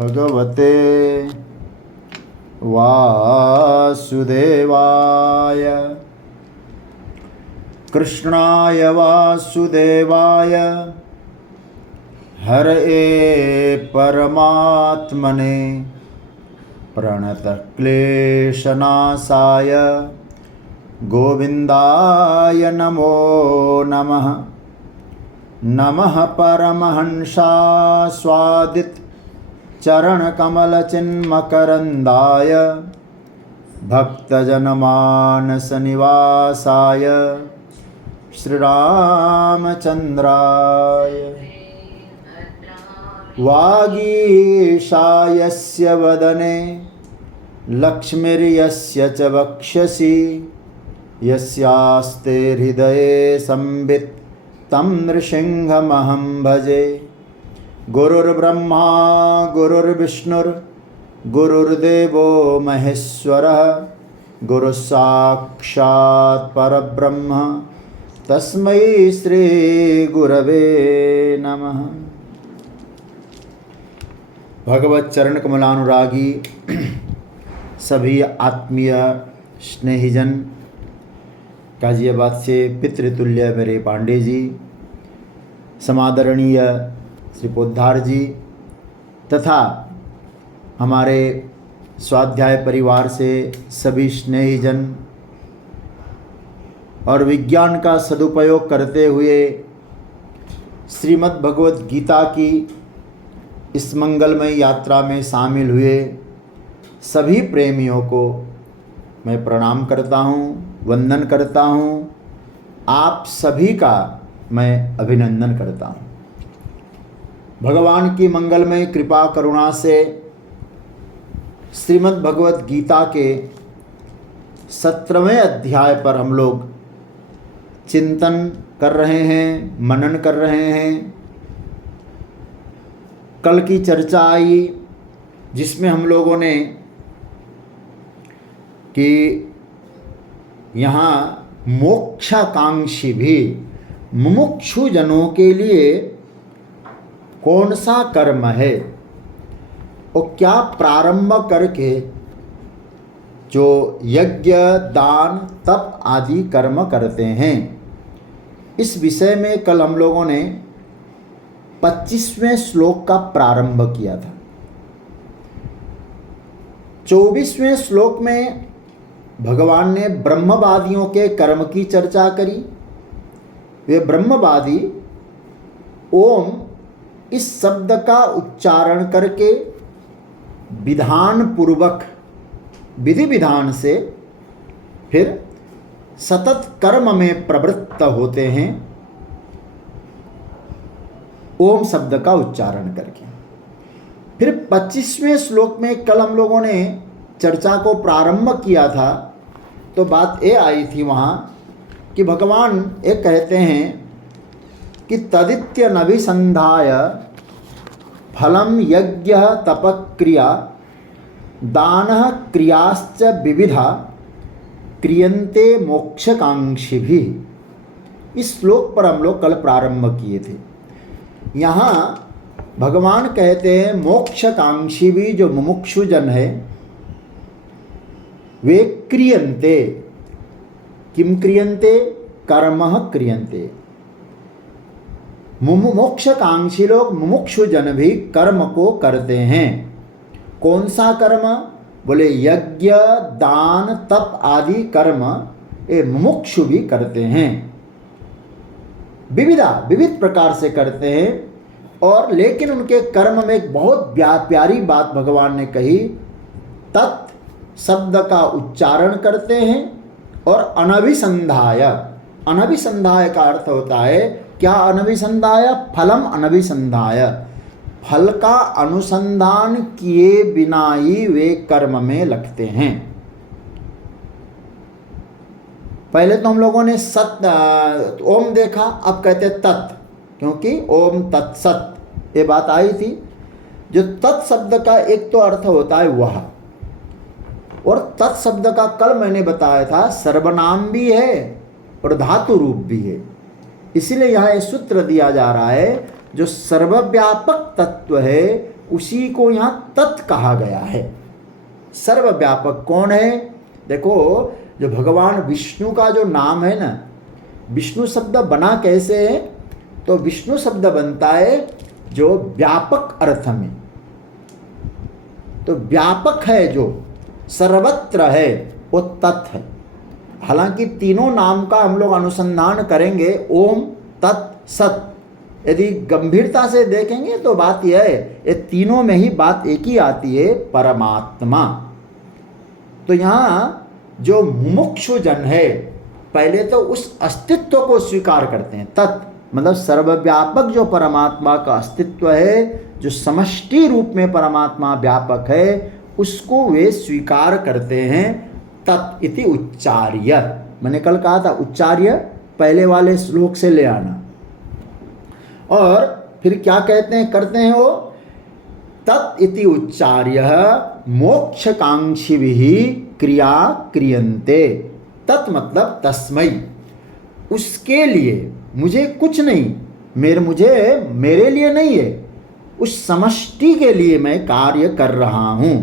भगवते वासुदेवाय कृष्णाय वासुदेवाय हरये परमात्मने प्रणतक्लेशनाशाय गोविन्दाय नमो नमः। नमः परमहंसास्वादित चरणकमलचिन्मकरन्दाय भक्तजनमानसनिवासाय श्रीरामचन्द्राय वागीशायस्य वदने लक्ष्मीर्यस्य च वक्षसि यस्यास्ते हृदये संवित् तं नृसिंहमहं भजे। गुरुर्ब्रह्मा गुरुर्विष्णुर्गुरुर्देवो महेश्वरः गुरुसाक्षात् परब्रह्म तस्मै श्री गुरवे नमः। भगवत चरण कमलानुरागी सभी आत्मीय स्नेहीजन, गाजियाबाद से पितृतुल्य मेरे पांडे जी, समादरणीय श्री पोद्दार जी तथा हमारे स्वाध्याय परिवार से सभी स्नेहीजन और विज्ञान का सदुपयोग करते हुए श्रीमद् भगवत गीता की इस मंगलमय यात्रा में शामिल हुए सभी प्रेमियों को मैं प्रणाम करता हूँ, वंदन करता हूँ। आप सभी का मैं अभिनंदन करता हूँ। भगवान की मंगलमय कृपा करुणा से श्रीमद् भगवत गीता के 17वें अध्याय पर हम लोग चिंतन कर रहे हैं, मनन कर रहे हैं। कल की चर्चा आई जिसमें हम लोगों ने कि यहाँ मोक्षाकांक्षी भी मुमुक्षु जनों के लिए कौन सा कर्म है और क्या प्रारंभ करके जो यज्ञ दान तप आदि कर्म करते हैं, इस विषय में कल हम लोगों ने 25वें श्लोक का प्रारंभ किया था। 24वें श्लोक में भगवान ने ब्रह्मवादियों के कर्म की चर्चा करी। वे ब्रह्मवादी ओम इस शब्द का उच्चारण करके विधान पूर्वक विधि विधान से फिर सतत कर्म में प्रवृत्त होते हैं, ओम शब्द का उच्चारण करके। फिर 25वें श्लोक में कल हम लोगों ने चर्चा को प्रारंभ किया था, तो बात ये आई थी वहाँ कि भगवान एक कहते हैं कि तदित्य नभिसंधाय फलम यज्ञ तपक्रिया दानः क्रियाश्च विविधा क्रियन्ते मोक्षकांक्षिभिः। इस श्लोक पर हम लोग कल प्रारंभ किए थे। यहाँ भगवान कहते हैं मोक्षकांक्षी भी जो मुमुक्षु जन है वे क्रियन्ते, किम क्रियन्ते, कर्मः क्रियन्ते। मोक्षकांक्षी लोग मुमुक्षु जन भी कर्म को करते हैं। कौन सा कर्म? बोले यज्ञ दान तप आदि कर्म ये मुमुक्षु भी करते हैं, विविध प्रकार से करते हैं। और लेकिन उनके कर्म में एक बहुत प्यारी बात भगवान ने कही, तत् शब्द का उच्चारण करते हैं और अनभिसंधाय। अनभिसंधाय का अर्थ होता है क्या? अनभिसंधाय फलम अनभिसंधाय, फल का अनुसंधान किए बिना ही वे कर्म में लगते हैं। पहले तो हम लोगों ने ओम देखा, अब कहते तत्, क्योंकि ओम तत्सत ये बात आई थी। जो तत् शब्द का एक तो अर्थ होता है वह, और तत् शब्द का कल मैंने बताया था सर्वनाम भी है और धातु रूप भी है। इसीलिए यहाँ ये सूत्र दिया जा रहा है जो सर्वव्यापक तत्व है उसी को यहाँ तत् कहा गया है। सर्वव्यापक कौन है? देखो, जो भगवान विष्णु का जो नाम है ना, विष्णु शब्द बना कैसे है? तो विष्णु शब्द बनता है जो व्यापक अर्थ में, तो व्यापक है जो सर्वत्र है वो तत् है। हालांकि तीनों नाम का हम लोग अनुसंधान करेंगे, ओम तत् सत, यदि गंभीरता से देखेंगे तो बात यह है, ये तीनों में ही बात एक ही आती है, परमात्मा। तो यहाँ जो मुमुक्षु जन है, पहले तो उस अस्तित्व को स्वीकार करते हैं। तत् मतलब सर्वव्यापक जो परमात्मा का अस्तित्व है, जो समष्टि रूप में परमात्मा व्यापक है, उसको वे स्वीकार करते हैं। तत् इति उच्चार्य, मैंने कल कहा था उच्चार्य पहले वाले श्लोक से ले आना। और फिर क्या कहते हैं, करते हैं वो, तत् इति उच्चार्य मोक्षकांक्षिभिः क्रिया क्रियन्ते। तत् मतलब तस्मै, उसके लिए, मुझे कुछ नहीं, मेरे लिए नहीं है, उस समष्टि के लिए मैं कार्य कर रहा हूँ,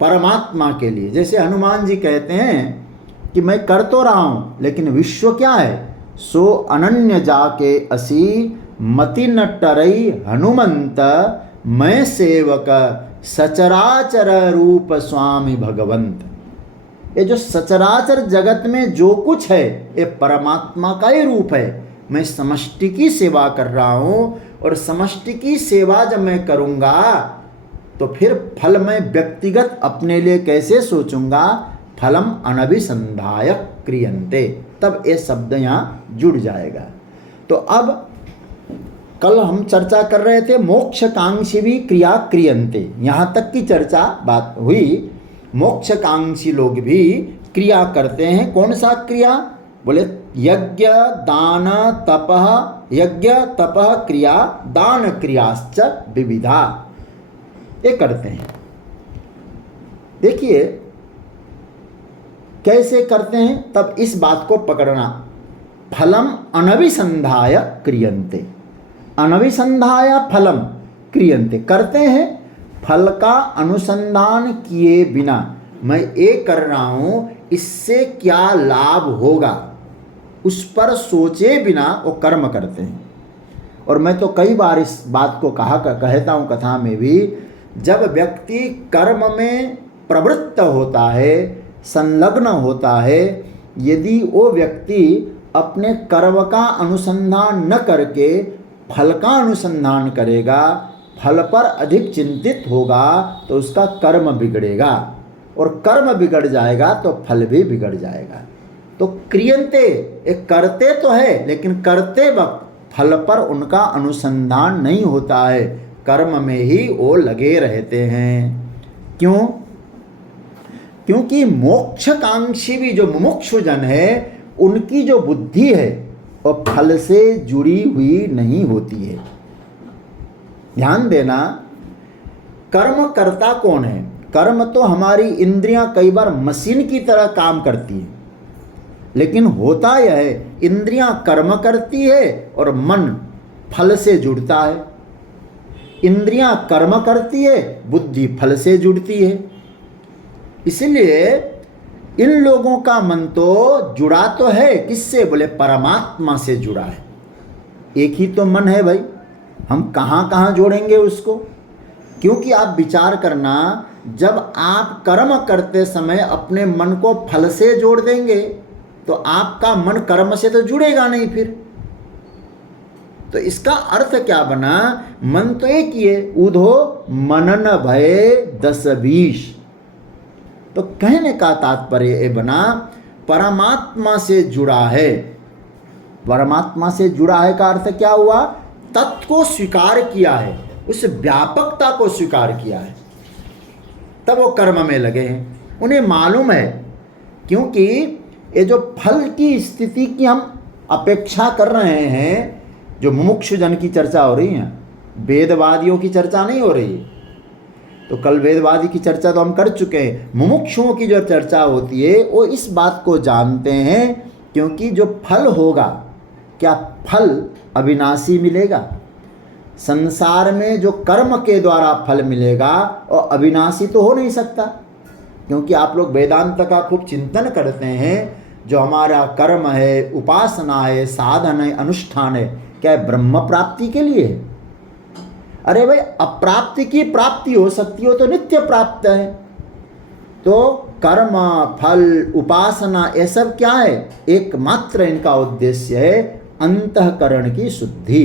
परमात्मा के लिए। जैसे हनुमान जी कहते हैं कि मैं कर तो रहा हूँ, लेकिन विश्व क्या है? सो अनन्य जाके असी मति न टरई हनुमंत, मैं सेवक सचराचर रूप स्वामी भगवंत। ये जो सचराचर जगत में जो कुछ है, ये परमात्मा का ही रूप है। मैं समष्टि की सेवा कर रहा हूँ, और समष्टि की सेवा जब मैं करूँगा तो फिर फल मैं व्यक्तिगत अपने लिए कैसे सोचूंगा? फलम अनभिसंधाय क्रियन्ते, तब ये शब्द यहाँ जुड़ जाएगा। तो अब कल हम चर्चा कर रहे थे मोक्षकांक्षी भी क्रिया क्रियन्ते, यहाँ तक की चर्चा बात हुई। मोक्षकांक्षी लोग भी क्रिया करते हैं। कौन सा क्रिया? बोले यज्ञ दान तपः, यज्ञ तपः क्रिया दान क्रियाश्च विविधा, ये करते हैं। देखिए कैसे करते हैं, तब इस बात को पकड़ना। फलम अनभिसंधाय क्रियन्ते, अनभिसंधाय फलम क्रियन्ते, करते हैं फल का अनुसंधान किए बिना। मैं ये कर रहा हूँ, इससे क्या लाभ होगा, उस पर सोचे बिना वो कर्म करते हैं। और मैं तो कई बार इस बात को कहता हूँ कथा में भी, जब व्यक्ति कर्म में प्रवृत्त होता है, संलग्न होता है, यदि वो व्यक्ति अपने कर्म का अनुसंधान न करके फल का अनुसंधान करेगा, फल पर अधिक चिंतित होगा, तो उसका कर्म बिगड़ेगा, और कर्म बिगड़ जाएगा तो फल भी बिगड़ जाएगा। तो क्रियन्ते, एक करते तो है, लेकिन करते वक्त फल पर उनका अनुसंधान नहीं होता है, कर्म में ही वो लगे रहते हैं। क्यों? क्योंकि मोक्षकांक्षी भी जो मुमुक्षु जन है, उनकी जो बुद्धि है वो फल से जुड़ी हुई नहीं होती है। ध्यान देना, कर्म करता कौन है? कर्म तो हमारी इंद्रियां कई बार मशीन की तरह काम करती है, लेकिन होता यह है, इंद्रियां कर्म करती है और मन फल से जुड़ता है। इंद्रियां कर्म करती है, बुद्धि फल से जुड़ती है। इसलिए इन लोगों का मन तो जुड़ा तो है, किससे? बोले परमात्मा से जुड़ा है। एक ही तो मन है भाई, हम कहाँ कहाँ जोड़ेंगे उसको? क्योंकि आप विचार करना, जब आप कर्म करते समय अपने मन को फल से जोड़ देंगे तो आपका मन कर्म से तो जुड़ेगा नहीं फिर। तो इसका अर्थ क्या बना? मन तो एक ही है, उधो मनन भय 10-20। तो कहने का तात्पर्य ये बना, परमात्मा से जुड़ा है। परमात्मा से जुड़ा है का अर्थ क्या हुआ? तत्व को स्वीकार किया है, उस व्यापकता को स्वीकार किया है, तब वो कर्म में लगे हैं। उन्हें मालूम है, क्योंकि ये जो फल की स्थिति की हम अपेक्षा कर रहे हैं, जो मुमुक्षु जन की चर्चा हो रही है, वेदवादियों की चर्चा नहीं हो रही। तो कल वेदवादी की चर्चा तो हम कर चुके हैं। मुमुक्षुओं की जो चर्चा होती है वो इस बात को जानते हैं, क्योंकि जो फल होगा, क्या फल अविनाशी मिलेगा? संसार में जो कर्म के द्वारा फल मिलेगा और अविनाशी तो हो नहीं सकता, क्योंकि आप लोग वेदांत का खूब चिंतन करते हैं। जो हमारा कर्म है, उपासना है, साधन है, अनुष्ठान है, क्या है? ब्रह्म प्राप्ति के लिए है। अरे भाई, अप्राप्ति की प्राप्ति हो सकती हो तो नित्य प्राप्त है। तो कर्म, फल, उपासना, ये सब क्या है? एकमात्र इनका उद्देश्य है अंतःकरण की शुद्धि।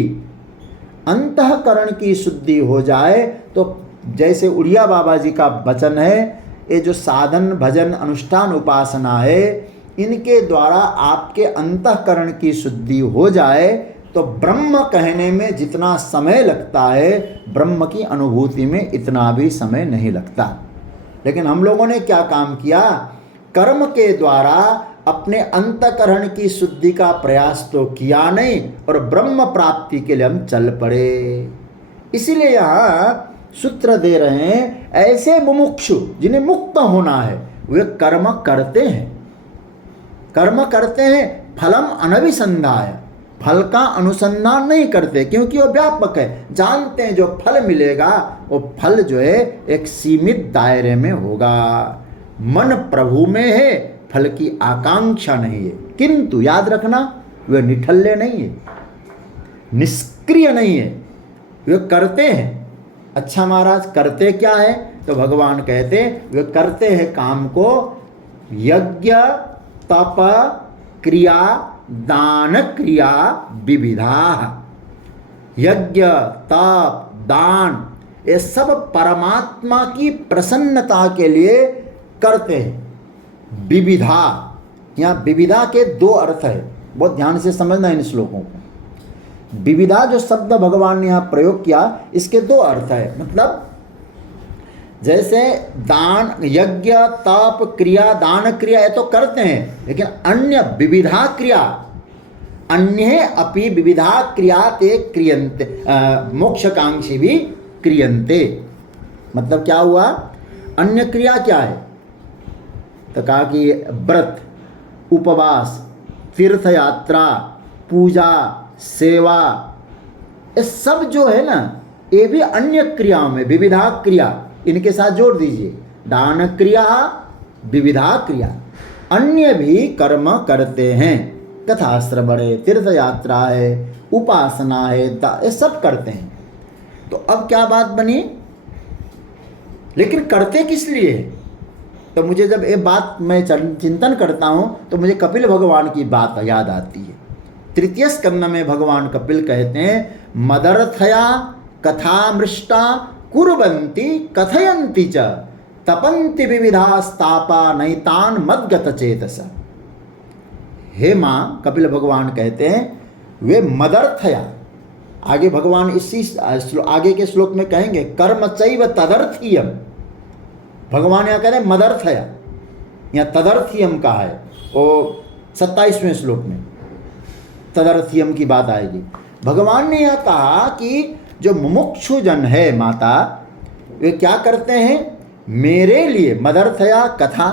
अंतःकरण की शुद्धि हो जाए तो जैसे उड़िया बाबा जी का वचन है, ये जो साधन, भजन, अनुष्ठान, उपासना है, इनके द्वारा आपके अंतःकरण की शुद्धि हो जाए तो ब्रह्म कहने में जितना समय लगता है, ब्रह्म की अनुभूति में इतना भी समय नहीं लगता। लेकिन हम लोगों ने क्या काम किया? कर्म के द्वारा अपने अंतःकरण की शुद्धि का प्रयास तो किया नहीं और ब्रह्म प्राप्ति के लिए हम चल पड़े। इसीलिए यहाँ सूत्र दे रहे हैं, ऐसे मुमुक्षु जिन्हें मुक्त होना है वे कर्म करते हैं। कर्म करते हैं, फलम अनभिसंधाय, फल का अनुसंधान नहीं करते, क्योंकि वो व्यापक है। जानते हैं जो फल मिलेगा वो फल जो है एक सीमित दायरे में होगा। मन प्रभु में है, फल की आकांक्षा नहीं है। किंतु याद रखना, वे निठल्ले नहीं है, निष्क्रिय नहीं है, वे करते हैं। अच्छा महाराज, करते क्या है? तो भगवान कहते हैं वे करते हैं काम को यज्ञ, तप, क्रिया, दान, क्रिया विविधा। यज्ञ, तप, दान, ये सब परमात्मा की प्रसन्नता के लिए करते हैं। विविधा, यहाँ विविधा के दो अर्थ है, बहुत ध्यान से समझना इन श्लोकों को। विविधा जो शब्द भगवान ने यहाँ प्रयोग किया, इसके दो अर्थ है। मतलब जैसे दान, यज्ञ, तप, क्रिया, दान, क्रिया ये तो करते हैं, लेकिन अन्य विविधा क्रिया, अन्य अपि विविधा क्रिया ते क्रियन्ते, मोक्षकांक्षी भी क्रियन्ते। मतलब क्या हुआ? अन्य क्रिया क्या है? तो कहा कि व्रत, उपवास, तीर्थ यात्रा, पूजा, सेवा, ये सब जो है ना, ये भी अन्य क्रियाओं में विविधा क्रिया, इनके साथ जोड़ दीजिए। दान क्रिया, विविधा क्रिया, अन्य भी कर्म करते हैं। कथा श्रवण है, तीर्थ यात्रा है, उपासना है, ये सब करते हैं। तो अब क्या बात बनी? लेकिन करते किस लिए? तो मुझे जब ये बात मैं चिंतन करता हूँ तो मुझे कपिल भगवान की बात याद आती है। तृतीय स्कंद में भगवान कपिल कहते हैं, मदर्थया कथामृष्टा कुर्वन्ति कथयन्ति च तपन्ति विविधास्तापा नैतान मद्गत चेतस। हे माँ, कपिल भगवान कहते हैं वे मदर्थया, आगे भगवान इसी आगे के श्लोक में कहेंगे कर्म चैव तदर्थीयम। भगवान यहाँ कह रहे हैं मदर्थया, यहाँ तदर्थीयम कहा है, वो 27वें श्लोक में तदर्थीयम की बात आएगी। भगवान ने यह कहा कि जो मुमुक्षु जन है माता, वे क्या करते हैं? मेरे लिए मदर्थया कथा,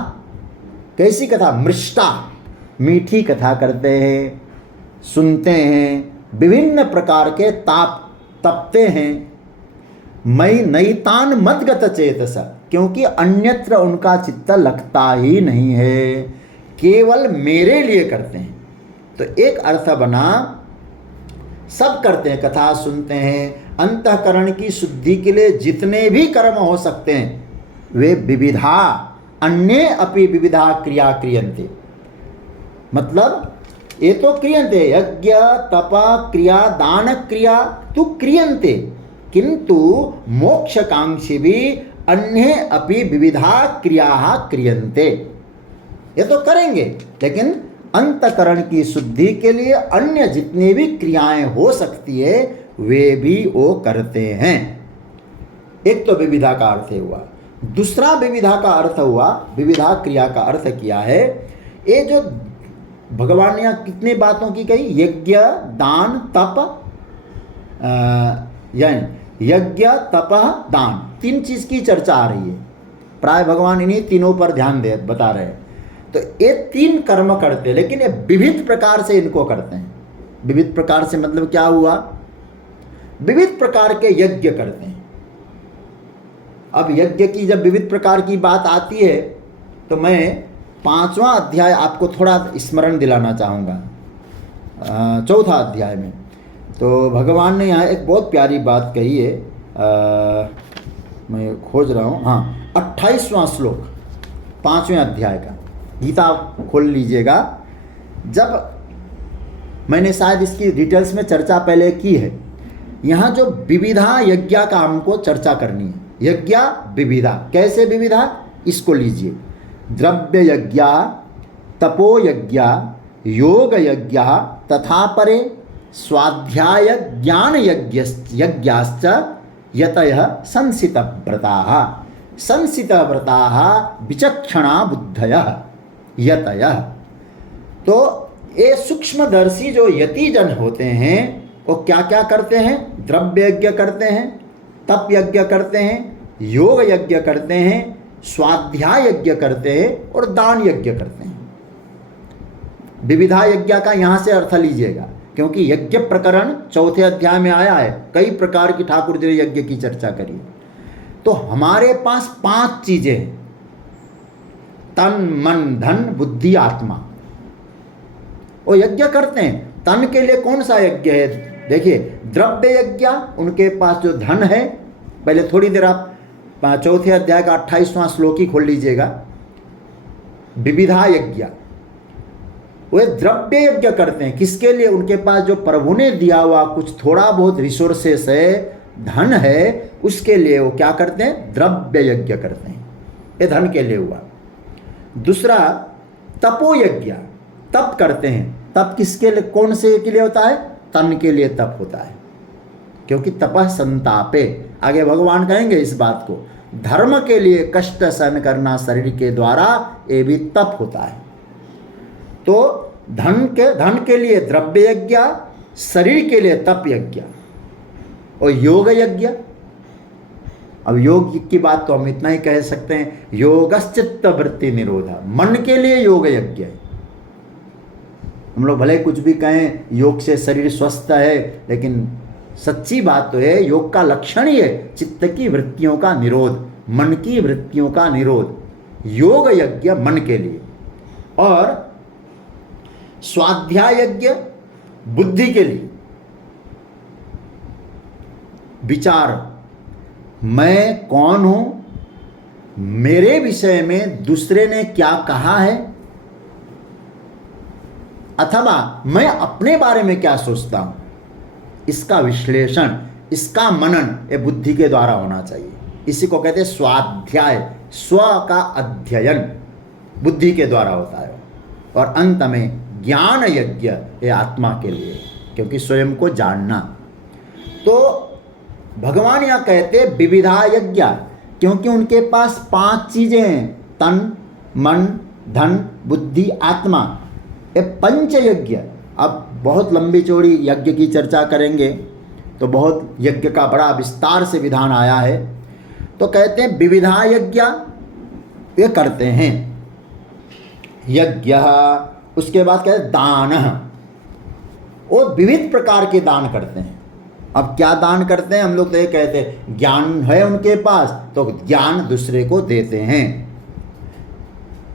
कैसी कथा? मृष्टा, मीठी कथा करते हैं, सुनते हैं, विभिन्न प्रकार के ताप तपते हैं। मई नैतान मद्गत चेतस, क्योंकि अन्यत्र उनका चित्त लगता ही नहीं है, केवल मेरे लिए करते हैं। तो एक अर्थ बना, सब करते हैं, कथा सुनते हैं, अंतःकरण की शुद्धि के लिए जितने भी कर्म हो सकते हैं वे विविधा, अन्य अपि विविधा क्रिया क्रियन्ते। मतलब ये तो क्रियन्ते, यज्ञ, तप, क्रिया, दान, क्रिया तो क्रियन्ते, किंतु मोक्षकांक्षी भी अन्य अपि विविधा क्रिया क्रियन्ते। ये तो करेंगे, लेकिन अंतःकरण की शुद्धि के लिए अन्य जितनी भी क्रियाएं हो सकती है वे भी वो करते हैं। एक तो विविधा का अर्थ हुआ। दूसरा विविधा का अर्थ हुआ, विविधा क्रिया का अर्थ किया है, ये जो भगवान ने यहाँ कितने बातों की कही? यज्ञ, दान, तप, यानी यज्ञ, तप, दान, तीन चीज की चर्चा आ रही है। प्राय भगवान इन्हीं तीनों पर ध्यान दे बता रहे हैं। तो ये तीन कर्म करते हैं, लेकिन ये विविध प्रकार से इनको करते हैं। विविध प्रकार से मतलब क्या हुआ? विविध प्रकार के यज्ञ करते हैं। अब यज्ञ की जब विविध प्रकार की बात आती है तो मैं 5वां अध्याय आपको थोड़ा स्मरण दिलाना चाहूँगा। 4था अध्याय में तो भगवान ने यहाँ एक बहुत प्यारी बात कही है। मैं खोज रहा हूँ, हाँ 28वां श्लोक 5वें अध्याय का, गीता खोल लीजिएगा। जब मैंने शायद इसकी डिटेल्स में चर्चा पहले की है, यहाँ जो विविधा यज्ञ का हमको चर्चा करनी है। यज्ञ विविधा, कैसे विविधा, इसको लीजिए। द्रव्य यज्ञ, तपो यज्ञ, योग यज्ञ तथा परे स्वाध्याय ज्ञान यज्ञाश्च यतयः संसितव्रताः संसितव्रताः विचक्षणा बुद्धयः यतयः। तो ये सूक्ष्मदर्शी जो यतिजन होते हैं वो क्या क्या करते हैं? द्रव्य यज्ञ करते हैं, तप यज्ञ करते हैं, योग यज्ञ करते हैं, स्वाध्याय यज्ञ करते हैं और दान यज्ञ करते हैं। विविधा यज्ञ का यहाँ से अर्थ लीजिएगा, क्योंकि यज्ञ प्रकरण 4थे अध्याय में आया है। कई प्रकार की ठाकुर जी ने यज्ञ की चर्चा करी है। तो हमारे पास 5 चीजें हैं, तन मन धन बुद्धि आत्मा। वो यज्ञ करते हैं। तन के लिए कौन सा यज्ञ है? देखिए, द्रव्य यज्ञ, उनके पास जो धन है, पहले थोड़ी देर आप 4थे अध्याय का 28वां श्लोक ही खोल लीजिएगा। विविधा यज्ञ, वे द्रव्य यज्ञ करते हैं। किसके लिए? उनके पास जो प्रभु ने दिया हुआ कुछ थोड़ा बहुत रिसोर्सेस है, धन है, उसके लिए वो क्या करते हैं? द्रव्य यज्ञ करते हैं। ये धन के लिए हुआ। दूसरा तपो यज्ञ, तप करते हैं। तप किसके लिए, कौन से के लिए होता है? तन के लिए तप होता है, क्योंकि तपः संतापे, आगे भगवान कहेंगे इस बात को। धर्म के लिए कष्ट सहन करना शरीर के द्वारा, ये भी तप होता है। तो धन के लिए द्रव्य यज्ञ, शरीर के लिए तप यज्ञ और योग यज्ञ। अब योग की बात तो हम इतना ही कह सकते हैं, योगश्चित्त वृत्ति निरोधा, मन के लिए योग यज्ञ है। हम लोग भले कुछ भी कहें योग से शरीर स्वस्थ है, लेकिन सच्ची बात तो है योग का लक्षण ही है चित्त की वृत्तियों का निरोध, मन की वृत्तियों का निरोध। योग यज्ञ मन के लिए, और स्वाध्याय यज्ञ बुद्धि के लिए। विचार, मैं कौन हूं, मेरे विषय में दूसरे ने क्या कहा है, अथवा मैं अपने बारे में क्या सोचता हूं, इसका विश्लेषण, इसका मनन ये बुद्धि के द्वारा होना चाहिए। इसी को कहते हैं स्वाध्याय। स्व का अध्ययन बुद्धि के द्वारा होता है। और अंत में ज्ञान यज्ञ, ये आत्मा के लिए, क्योंकि स्वयं को जानना। तो भगवान यहाँ कहते विविधा यज्ञ, क्योंकि उनके पास 5 चीजें हैं, तन मन धन बुद्धि आत्मा, ये पंच यज्ञ। अब बहुत लंबी चौड़ी यज्ञ की चर्चा करेंगे तो बहुत यज्ञ का बड़ा विस्तार से विधान आया है। तो कहते हैं विविधा यज्ञ ये करते हैं यज्ञ। उसके बाद कहते हैं दान, वो विविध प्रकार के दान करते हैं। अब क्या दान करते हैं? हम लोग तो ये कहते हैं ज्ञान है उनके पास तो ज्ञान दूसरे को देते हैं।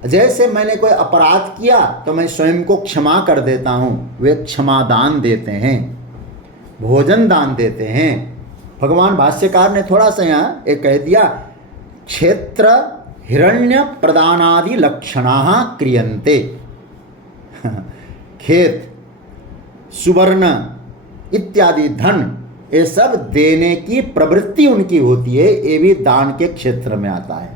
जैसे मैंने कोई अपराध किया तो मैं स्वयं को क्षमा कर देता हूँ, वे क्षमा दान देते हैं, भोजन दान देते हैं। भगवान भाष्यकार ने थोड़ा सा यहाँ एक कह दिया, क्षेत्र हिरण्य प्रदानादि लक्षणाः क्रियन्ते। खेत सुवर्ण इत्यादि धन, ये सब देने की प्रवृत्ति उनकी होती है, ये भी दान के क्षेत्र में आता है।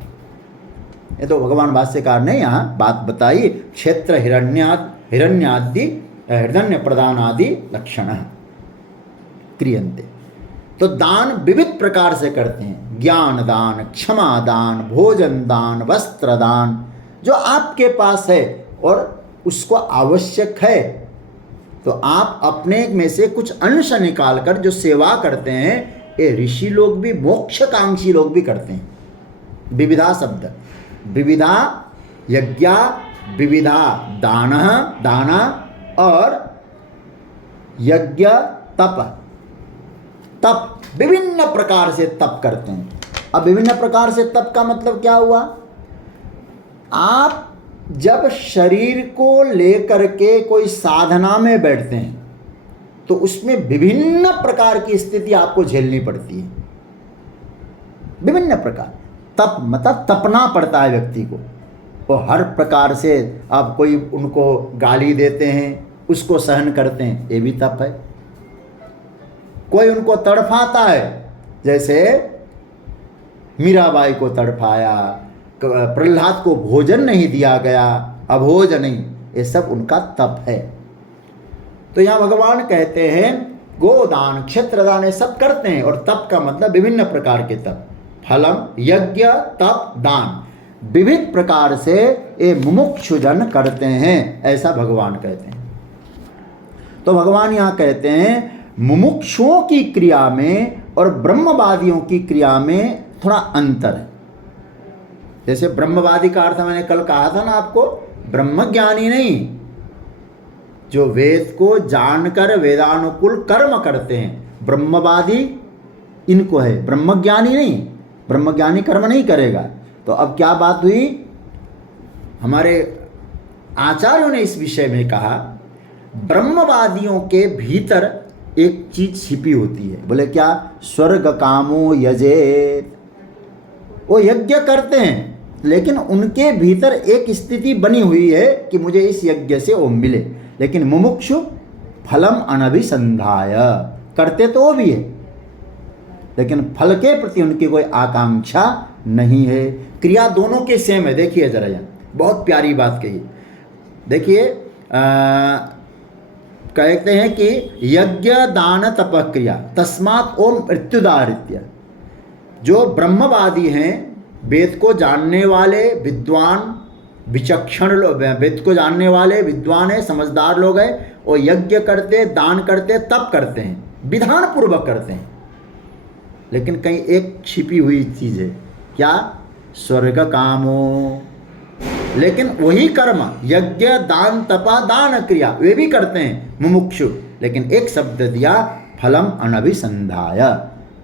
ये तो भगवान भाष्यकार ने यहाँ बात बताई, क्षेत्र हिरण्यादि हिरण्य प्रदानादि लक्षण क्रियन्ते। तो दान विविध प्रकार से करते हैं, ज्ञान दान, क्षमा दान, भोजन दान, वस्त्र दान, जो आपके पास है और उसको आवश्यक है तो आप अपने में से कुछ अंश निकाल कर जो सेवा करते हैं, ये ऋषि लोग भी, मोक्षकांक्षी लोग भी करते हैं। विविधा शब्द, विविधा यज्ञ, विविधा दाना और यज्ञ तप, तप, विभिन्न प्रकार से तप करते हैं। अब विभिन्न प्रकार से तप का मतलब क्या हुआ? आप जब शरीर को लेकर के कोई साधना में बैठते हैं तो उसमें विभिन्न प्रकार की स्थिति आपको झेलनी पड़ती है, विभिन्न प्रकार। तप मतलब तपना पड़ता है व्यक्ति को, वो हर प्रकार से। आप कोई उनको गाली देते हैं, उसको सहन करते हैं, ये भी तप है। कोई उनको तड़फाता है, जैसे मीराबाई को तड़फाया, प्रहलाद को भोजन नहीं दिया गया, अभोज नहीं, ये सब उनका तप है। तो यहाँ भगवान कहते हैं गोदान, क्षेत्रदान, ये सब करते हैं। और तप का मतलब विभिन्न प्रकार के तप, फलम, यज्ञ, तप, दान, विविध प्रकार से ये मुमुक्षुजन करते हैं, ऐसा भगवान कहते हैं। तो भगवान यहाँ कहते हैं मुमुक्षुओं की क्रिया में और ब्रह्मवादियों की क्रिया में थोड़ा अंतर है। जैसे ब्रह्मवादी का अर्थ मैंने कल कहा था ना आपको, ब्रह्मज्ञानी नहीं, जो वेद को जानकर वेदानुकूल कर्म करते हैं, ब्रह्मवादी इनको है, ब्रह्मज्ञानी नहीं। ब्रह्मज्ञानी कर्म नहीं करेगा। तो अब क्या बात हुई, हमारे आचार्यों ने इस विषय में कहा ब्रह्मवादियों के भीतर एक चीज छिपी होती है। बोले क्या? स्वर्ग कामो यजेत, वो यज्ञ करते हैं, लेकिन उनके भीतर एक स्थिति बनी हुई है कि मुझे इस यज्ञ से वो मिले। लेकिन मुमुक्षु फलम अनभिसंधाय, करते तो वो भी है, लेकिन फल के प्रति उनकी कोई आकांक्षा नहीं है। क्रिया दोनों के सेम है। देखिए जरा, यहाँ बहुत प्यारी बात कही। देखिए कहते हैं कि यज्ञ दान तप क्रिया तस्मात् ओम मृत्युदारित्य। जो ब्रह्मवादी हैं, वेद को जानने वाले विद्वान, विचक्षण लोग, वेद को जानने वाले विद्वान है, समझदार लोग हैं, और यज्ञ करते, दान करते, तप करते हैं, विधान पूर्वक करते हैं। लेकिन कहीं एक छिपी हुई चीज़ है, क्या? स्वर्ग कामो। लेकिन वही कर्म यज्ञ दान तपा दान क्रिया वे भी करते हैं मुमुक्षु, लेकिन एक शब्द दिया फलम अनभिसंधाय,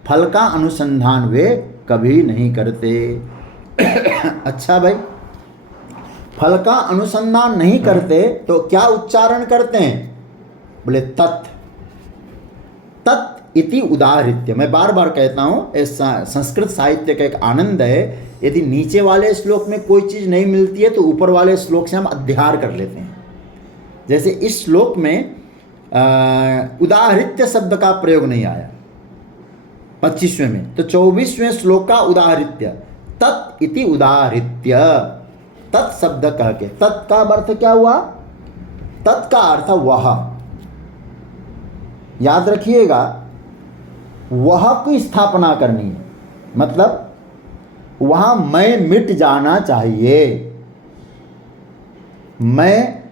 फल का अनुसंधान वे कभी नहीं करते। अच्छा भाई, फल का अनुसंधान नहीं करते तो क्या उच्चारण करते हैं? बोले तत्, तत् इति उदाहृत्य। मैं बार बार कहता हूँ, इस संस्कृत साहित्य का एक आनंद है। यदि नीचे वाले श्लोक में कोई चीज़ नहीं मिलती है तो ऊपर वाले श्लोक से हम अध्यार कर लेते हैं। जैसे इस श्लोक में उदाहृत्य शब्द का प्रयोग नहीं आया 25वें में, तो 24वें श्लोक का उदाहृत्य, तत् इति उदाहृत्य, तत् शब्द कह के। तत् का अर्थ क्या हुआ? तत् का अर्थ वह, याद रखिएगा, वह की स्थापना करनी है। मतलब वहां मैं मिट जाना चाहिए। मैं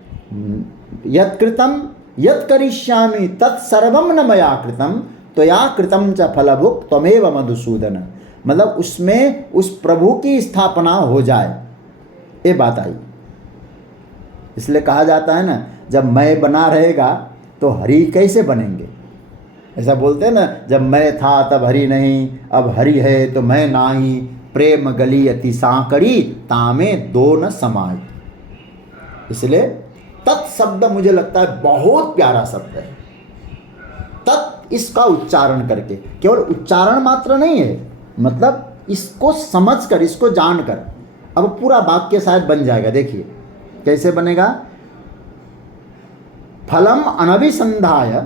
यत् कृतम यत् करिष्यामि तत्सर्वम न मया कृतम त्वया कृतम च फलभुक् त्वमेव मधुसूदन। मतलब उसमें उस प्रभु की स्थापना हो जाए, ये बात आई। इसलिए कहा जाता है ना, जब मैं बना रहेगा तो हरि कैसे बनेंगे? ऐसा बोलते हैं ना, जब मैं था तब हरि नहीं, अब हरि है तो मैं नाही, प्रेम गली अति सांकड़ी तामे दो न समाय। इसलिए तत् शब्द मुझे लगता है बहुत प्यारा शब्द है। तत् इसका उच्चारण करके, केवल उच्चारण मात्र नहीं है, मतलब इसको समझकर, इसको जानकर, अब पूरा वाक्य शायद बन जाएगा। देखिए कैसे बनेगा? फलम अनभिसंधाय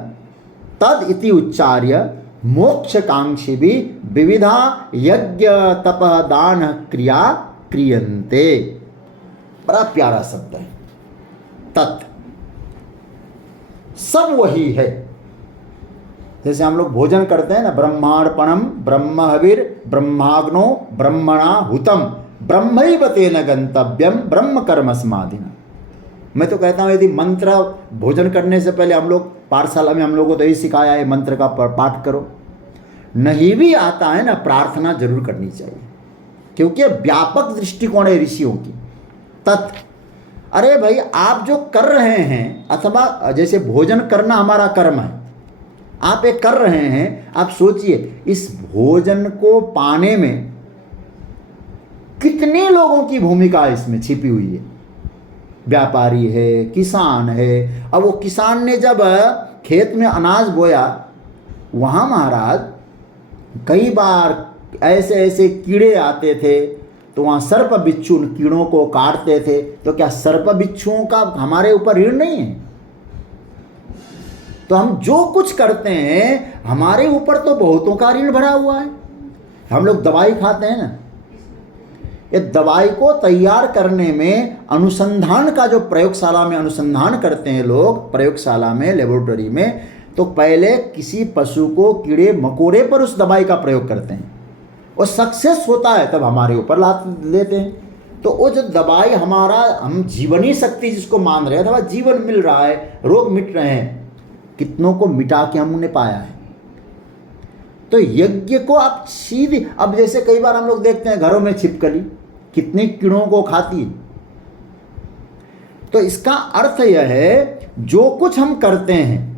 तद इति उच्चार्य मोक्षकांक्षी भी विविधा यज्ञ तप दान क्रिया क्रियन्ते। बड़ा प्यारा शब्द है तत्, सब वही है। जैसे हम लोग भोजन करते हैं ना, ब्रह्मार्पणम ब्रह्म हविर ब्रह्माग्नो ब्रह्मणा हुतम ब्रह्मैव तेन गंतव्यम ब्रह्म कर्म समाधिना। मैं तो कहता हूँ यदि मंत्र भोजन करने से पहले, हम लोग पाठशाला में हम लोगों को तो यही सिखाया है, मंत्र का पाठ करो। नहीं भी आता है ना, प्रार्थना जरूर करनी चाहिए, क्योंकि व्यापक दृष्टिकोण है ऋषियों की। तत्, अरे भाई आप जो कर रहे हैं, अथवा जैसे भोजन करना हमारा कर्म है, आप ये कर रहे हैं। आप सोचिए इस भोजन को पाने में कितने लोगों की भूमिका इसमें छिपी हुई है। व्यापारी है, किसान है। अब वो किसान ने जब खेत में अनाज बोया, वहाँ महाराज कई बार ऐसे ऐसे कीड़े आते थे, तो वहाँ सर्प बिच्छू उन कीड़ों को काटते थे। तो क्या सर्प बिच्छुओं का हमारे ऊपर ऋण नहीं है? तो हम जो कुछ करते हैं हमारे ऊपर तो बहुतों का ऋण भरा हुआ है। हम लोग दवाई खाते हैं ना, ये दवाई को तैयार करने में अनुसंधान का जो प्रयोगशाला में अनुसंधान करते हैं लोग, प्रयोगशाला में, लेबोरेटरी में, तो पहले किसी पशु को कीड़े मकोड़े पर उस दवाई का प्रयोग करते हैं और सक्सेस होता है, तब हमारे ऊपर ला लेते हैं। तो वो जो दवाई हमारा, हम जीवनी शक्ति जिसको मान रहे हैं, अथवा जीवन मिल रहा है, रोग मिट रहे हैं, कितनों को मिटा के हमने पाया है। तो यज्ञ को आप सीधी, अब जैसे कई बार हम लोग देखते हैं घरों में छिपकली कितने कीड़ों को खाती है। तो इसका अर्थ यह है, जो कुछ हम करते हैं,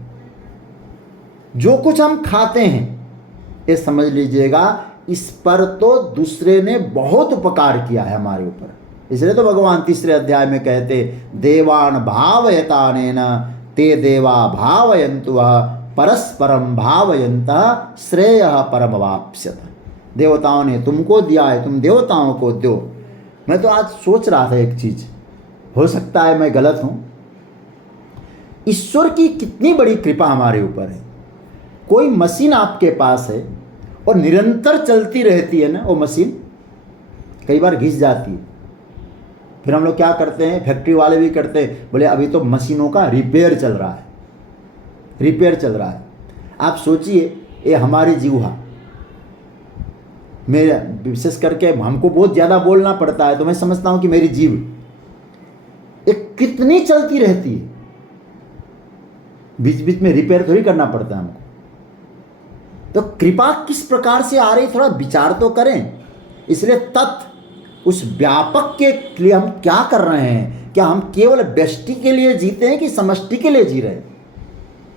जो कुछ हम खाते हैं, ये समझ लीजिएगा इस पर तो दूसरे ने बहुत उपकार किया है हमारे ऊपर। इसलिए तो भगवान तीसरे अध्याय में कहते, देवान भावयतानेन ते देवा भावयन्तु परस्परम भावयन्तः श्रेयः परमवाप्स्यत। देवताओं ने तुमको दिया है, तुम देवताओं को दो। मैं तो आज सोच रहा था एक चीज, हो सकता है मैं गलत हूं, ईश्वर की कितनी बड़ी कृपा हमारे ऊपर है। कोई मशीन आपके पास है और निरंतर चलती रहती है ना, वो मशीन कई बार घिस जाती है। फिर हम लोग क्या करते हैं, फैक्ट्री वाले भी करते हैं, बोले अभी तो मशीनों का रिपेयर चल रहा है, रिपेयर चल रहा है। आप सोचिए ये हमारी जीवा, मेरा विशेष करके हमको बहुत ज़्यादा बोलना पड़ता है, तो मैं समझता हूँ कि मेरी जीव ये कितनी चलती रहती है, बीच बीच में रिपेयर थोड़ी करना पड़ता है हमको। तो कृपा किस प्रकार से आ रही, थोड़ा विचार तो करें। इसलिए तत् उस व्यापक के लिए हम क्या कर रहे हैं? क्या हम केवल व्यष्टि के लिए जीते हैं कि समष्टि के लिए जी रहे हैं?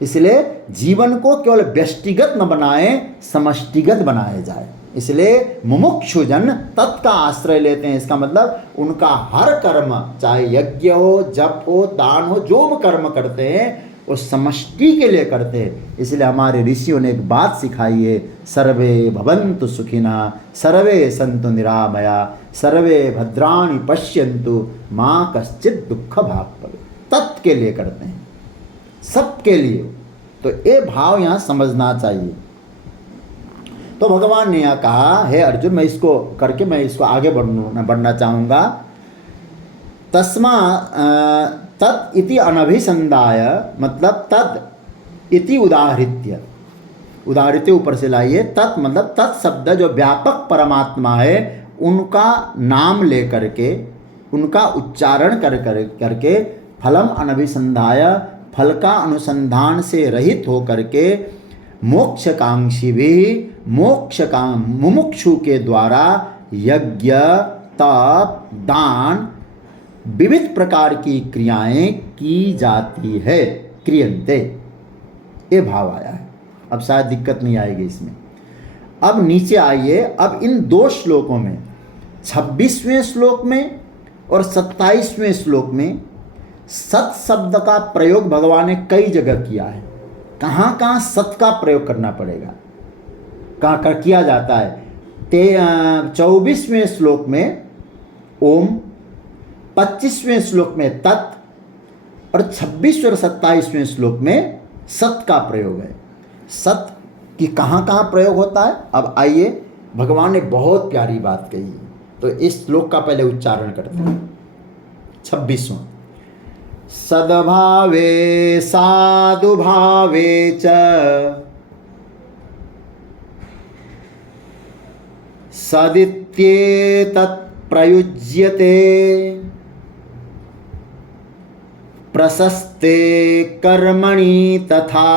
इसलिए जीवन को केवल व्यष्टिगत न बनाएं, समष्टिगत बनाया जाए। इसलिए मुमुक्षुजन तत् का आश्रय लेते हैं। इसका मतलब उनका हर कर्म, चाहे यज्ञ हो, जप हो, दान हो, जो भी कर्म करते हैं वो समष्टि के लिए करते हैं। इसलिए हमारे ऋषियों ने एक बात सिखाई है, सर्वे भवन्तु सुखिनः, सर्वे सन्तु निरामया, सर्वे भद्राणि पश्यन्तु, माँ कश्चित् दुःख भाग् भवेत्। तत् के लिए करते हैं, सबके लिए। तो ये भाव यहाँ समझना चाहिए। तो भगवान ने यहाँ कहा, हे अर्जुन, मैं इसको करके मैं इसको आगे बढ़ना चाहूँगा। तस्मा तत् इति अनभिसंधाय, मतलब तद इति उदाहृत्य, उदाहृत्य ऊपर से लाइए। तत् मतलब तत् शब्द जो व्यापक परमात्मा है, उनका नाम ले करके, उनका उच्चारण करके फलम अनभिसंधाय, फल का अनुसंधान से रहित हो करके, मोक्षकांक्षी भी, मुमुक्षु के द्वारा यज्ञ, तप, दान, विविध प्रकार की क्रियाएं की जाती है, क्रियन्ते, ये भाव आया है। अब शायद दिक्कत नहीं आएगी इसमें। अब नीचे आइए, अब इन दो श्लोकों में, 26वें श्लोक में और 27वें श्लोक में सत शब्द का प्रयोग भगवान ने कई जगह किया है। कहाँ कहाँ सत का प्रयोग करना पड़ेगा, कहाँ कहाँ किया जाता है। 24वें श्लोक में ओम, 25वें श्लोक में तत् और 26वें और 27वें श्लोक में सत का प्रयोग है। सत की कहाँ कहाँ प्रयोग होता है, अब आइए, भगवान ने बहुत प्यारी बात कही है। तो इस श्लोक का पहले उच्चारण करते हैं। 26वां, सद्भावे साधुभावे च सदित्येतत् प्रयुज्यते प्रशस्ते कर्मणि तथा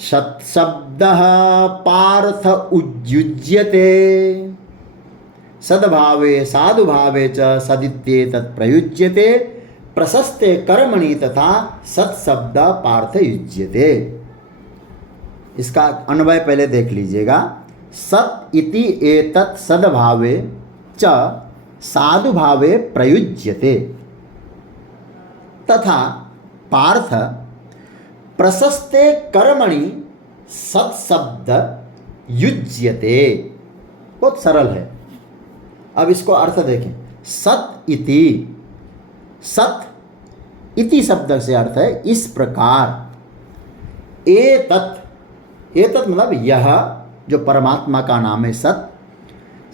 सत्शब्दः पार्थ उज्युज्यते सद्भावे साधुभावे च सदित्येतत् प्रयुज्यते प्रशस्ते कर्मणि तथा सत्शब्द पार्थ युज्यते। इसका अन्वय पहले देख लीजिएगा। सत् इति एतत् सद्भावे च साधुभावे प्रयुज्यते तथा पार्थ प्रशस्ते कर्मणि सत्शब्द युज्यते। बहुत सरल है। अब इसको अर्थ देखें। सत् इति, सत् इति शब्द से अर्थ है इस प्रकार। एतत्, एतत् मतलब यह जो परमात्मा का नाम है सत,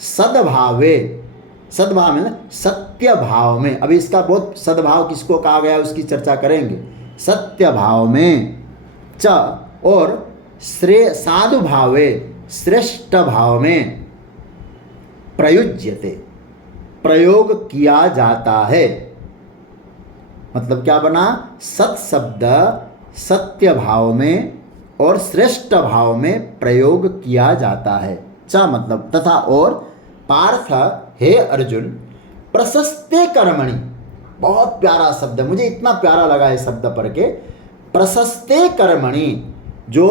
सद्भावे, सद्भाव में सत्य भाव में। अभी इसका बहुत सद्भाव किसको कहा गया उसकी चर्चा करेंगे। सत्य भाव में च और साधु भावे श्रेष्ठ भाव में प्रयुज्यते, प्रयोग किया जाता है। मतलब क्या बना? सत शब्द सत्य भाव में और श्रेष्ठ भाव में प्रयोग किया जाता है। च मतलब तथा और पार्थ, हे अर्जुन, प्रशस्ते कर्मणि, बहुत प्यारा शब्द है, मुझे इतना प्यारा लगा ये शब्द पढ़ के। प्रशस्ते कर्मणि, जो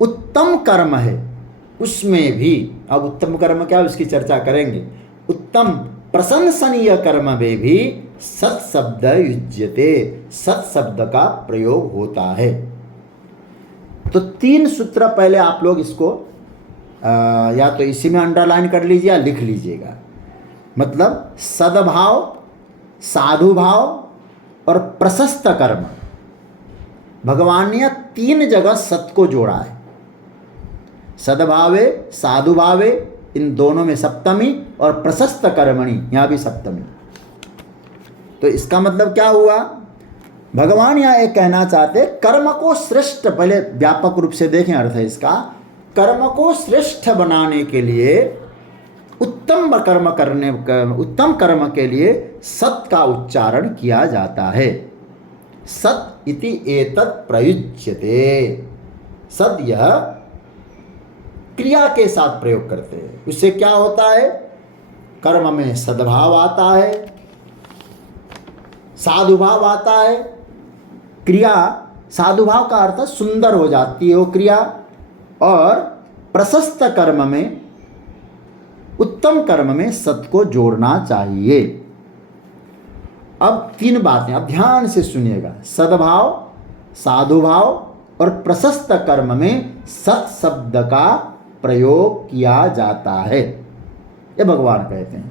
उत्तम कर्म है उसमें भी, अब उत्तम कर्म क्या है उसकी चर्चा करेंगे। उत्तम प्रशंसनीय कर्म में भी सत शब्द युज्यते, सत शब्द का प्रयोग होता है। तो 3 सूत्र पहले आप लोग इसको या तो इसी में अंडरलाइन कर लीजिए या लिख लीजिएगा। मतलब सद्भाव, साधु भाव और प्रशस्त कर्म, भगवान ने 3 जगह सत को जोड़ा है। सद्भावे, साधु भावे, इन दोनों में सप्तमी, और प्रशस्त कर्मणि यहाँ भी सप्तमी। तो इसका मतलब क्या हुआ? भगवान यहाँ एक कहना चाहते कर्म को श्रेष्ठ, पहले व्यापक रूप से देखें अर्थ है इसका। कर्म को श्रेष्ठ बनाने के लिए, उत्तम कर्म करने, उत्तम कर्म के लिए सत का उच्चारण किया जाता है। सत इति एतत् प्रयुज्यते। सत यह क्रिया के साथ प्रयोग करते हैं। उससे क्या होता है? कर्म में सद्भाव आता है, साधुभाव आता है। क्रिया, साधुभाव का अर्थ सुंदर हो जाती है वो क्रिया, और प्रशस्त कर्म में, उत्तम कर्म में सत को जोड़ना चाहिए। अब 3 बातें अब ध्यान से सुनिएगा। सद्भाव, साधुभाव और प्रशस्त कर्म में सत शब्द का प्रयोग किया जाता है, ये भगवान कहते हैं।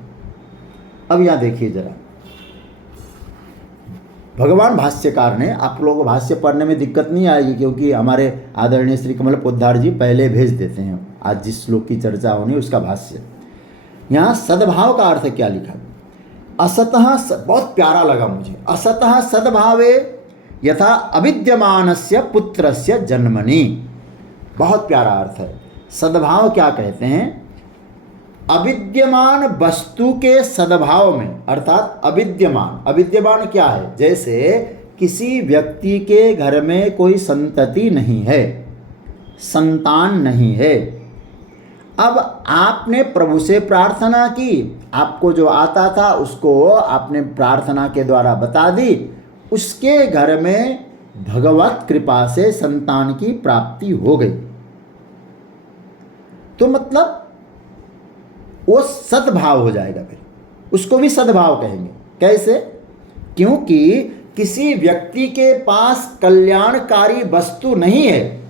अब यहां देखिए जरा, भगवान भाष्यकार ने, आप लोगों को भाष्य पढ़ने में दिक्कत नहीं आएगी क्योंकि हमारे आदरणीय श्री कमल पोद्दार जी पहले भेज देते हैं आज जिस श्लोक की चर्चा होनी उसका भाष्य। यहाँ सद्भाव का अर्थ क्या लिखा? असतः, बहुत प्यारा लगा मुझे। असतः सद्भावे यथा अविद्यमानस्य पुत्रस्य जन्मनि, बहुत प्यारा अर्थ है। सद्भाव क्या कहते हैं? अविद्यमान वस्तु के सद्भाव में, अर्थात अविद्यमान, अविद्यमान क्या है? जैसे किसी व्यक्ति के घर में कोई संतति नहीं है, संतान नहीं है। अब आपने प्रभु से प्रार्थना की, आपको जो आता था उसको आपने प्रार्थना के द्वारा बता दी, उसके घर में भगवत कृपा से संतान की प्राप्ति हो गई। तो मतलब वो सद्भाव हो जाएगा, फिर उसको भी सद्भाव कहेंगे। कैसे? क्योंकि किसी व्यक्ति के पास कल्याणकारी वस्तु नहीं है,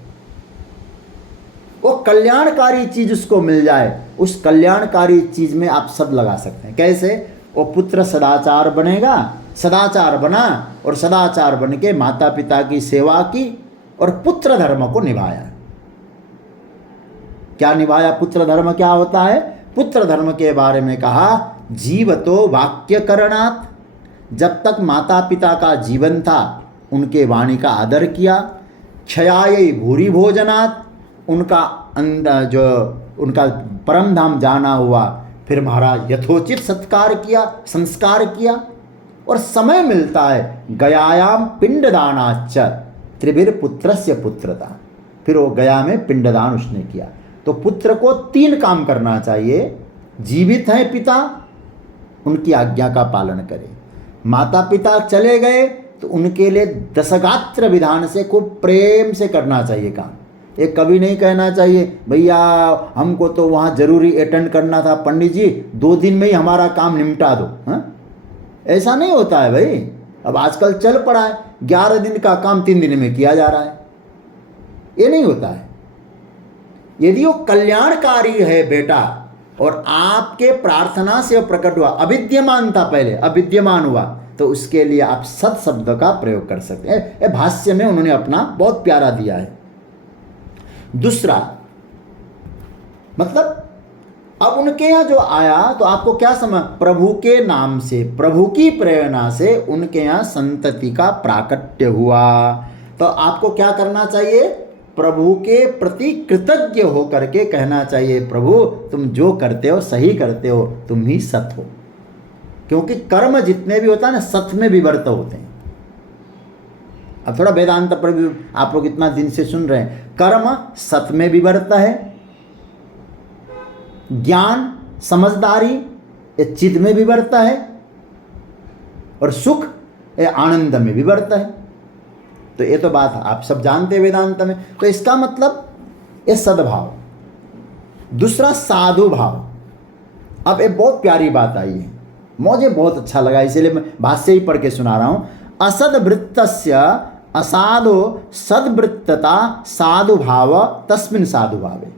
वो कल्याणकारी चीज उसको मिल जाए, उस कल्याणकारी चीज में आप सद लगा सकते हैं। कैसे? वो पुत्र सदाचार बनेगा, सदाचार बना और सदाचार बन के माता पिता की सेवा की और पुत्र धर्म को निभाया। क्या निभाया? पुत्र धर्म क्या होता है? पुत्र धर्म के बारे में कहा, जीवतो वाक्य करणात्, जब तक माता पिता का जीवन था उनके वाणी का आदर किया। क्षयाय भूरि भोजनात्, उनका जो उनका परम धाम जाना हुआ, फिर महाराज यथोचित सत्कार किया, संस्कार किया। और समय मिलता है, गयायाम पिंडदानाच्च त्रिभिर पुत्रस्य पुत्रता, फिर वो गया में पिंडदान उसने किया। तो पुत्र को 3 काम करना चाहिए। जीवित है पिता, उनकी आज्ञा का पालन करे। माता पिता चले गए तो उनके लिए दशगात्र विधान से खूब प्रेम से करना चाहिए काम। एक कभी नहीं कहना चाहिए भैया हमको तो वहाँ जरूरी अटेंड करना था, पंडित जी 2 दिन में ही हमारा काम निपटा दो। हाँ, ऐसा नहीं होता है भाई। अब आजकल चल पड़ा है 11 दिन का काम 3 दिन में किया जा रहा है, ये नहीं होता है। यदि वो कल्याणकारी है बेटा और आपके प्रार्थना से वो प्रकट हुआ, अविद्यमान था पहले, अविद्यमान हुआ, तो उसके लिए आप सत शब्द का प्रयोग कर सकते हैं। ये भाष्य में उन्होंने अपना बहुत प्यारा दिया है। दूसरा मतलब अब उनके यहाँ जो आया तो आपको क्या समझ, प्रभु के नाम से, प्रभु की प्रेरणा से उनके यहाँ संतति का प्राकट्य हुआ। तो आपको क्या करना चाहिए, प्रभु के प्रति कृतज्ञ होकर के कहना चाहिए प्रभु तुम जो करते हो सही करते हो, तुम ही सत हो। क्योंकि कर्म जितने भी होता है ना सत में विवर्त होते हैं। अब थोड़ा वेदांत पर भी आप लोग इतना दिन से सुन रहे हैं, कर्म सत में विवर्त है, ज्ञान समझदारी ये चित्त में विवर्त है, और सुख ये आनंद में विवर्त है। तो ये तो बात आप सब जानते हैं वेदांत में। तो इसका मतलब ये सद्भाव। दूसरा साधु भाव। अब ये बहुत प्यारी बात आई है, मुझे बहुत अच्छा लगा, इसीलिए मैं भाष्य ही पढ़ के सुना रहा हूं। असद्वृत्तस्य असाधु सद्वृत्तता साधु भाव तस्मिन् साधु भावे।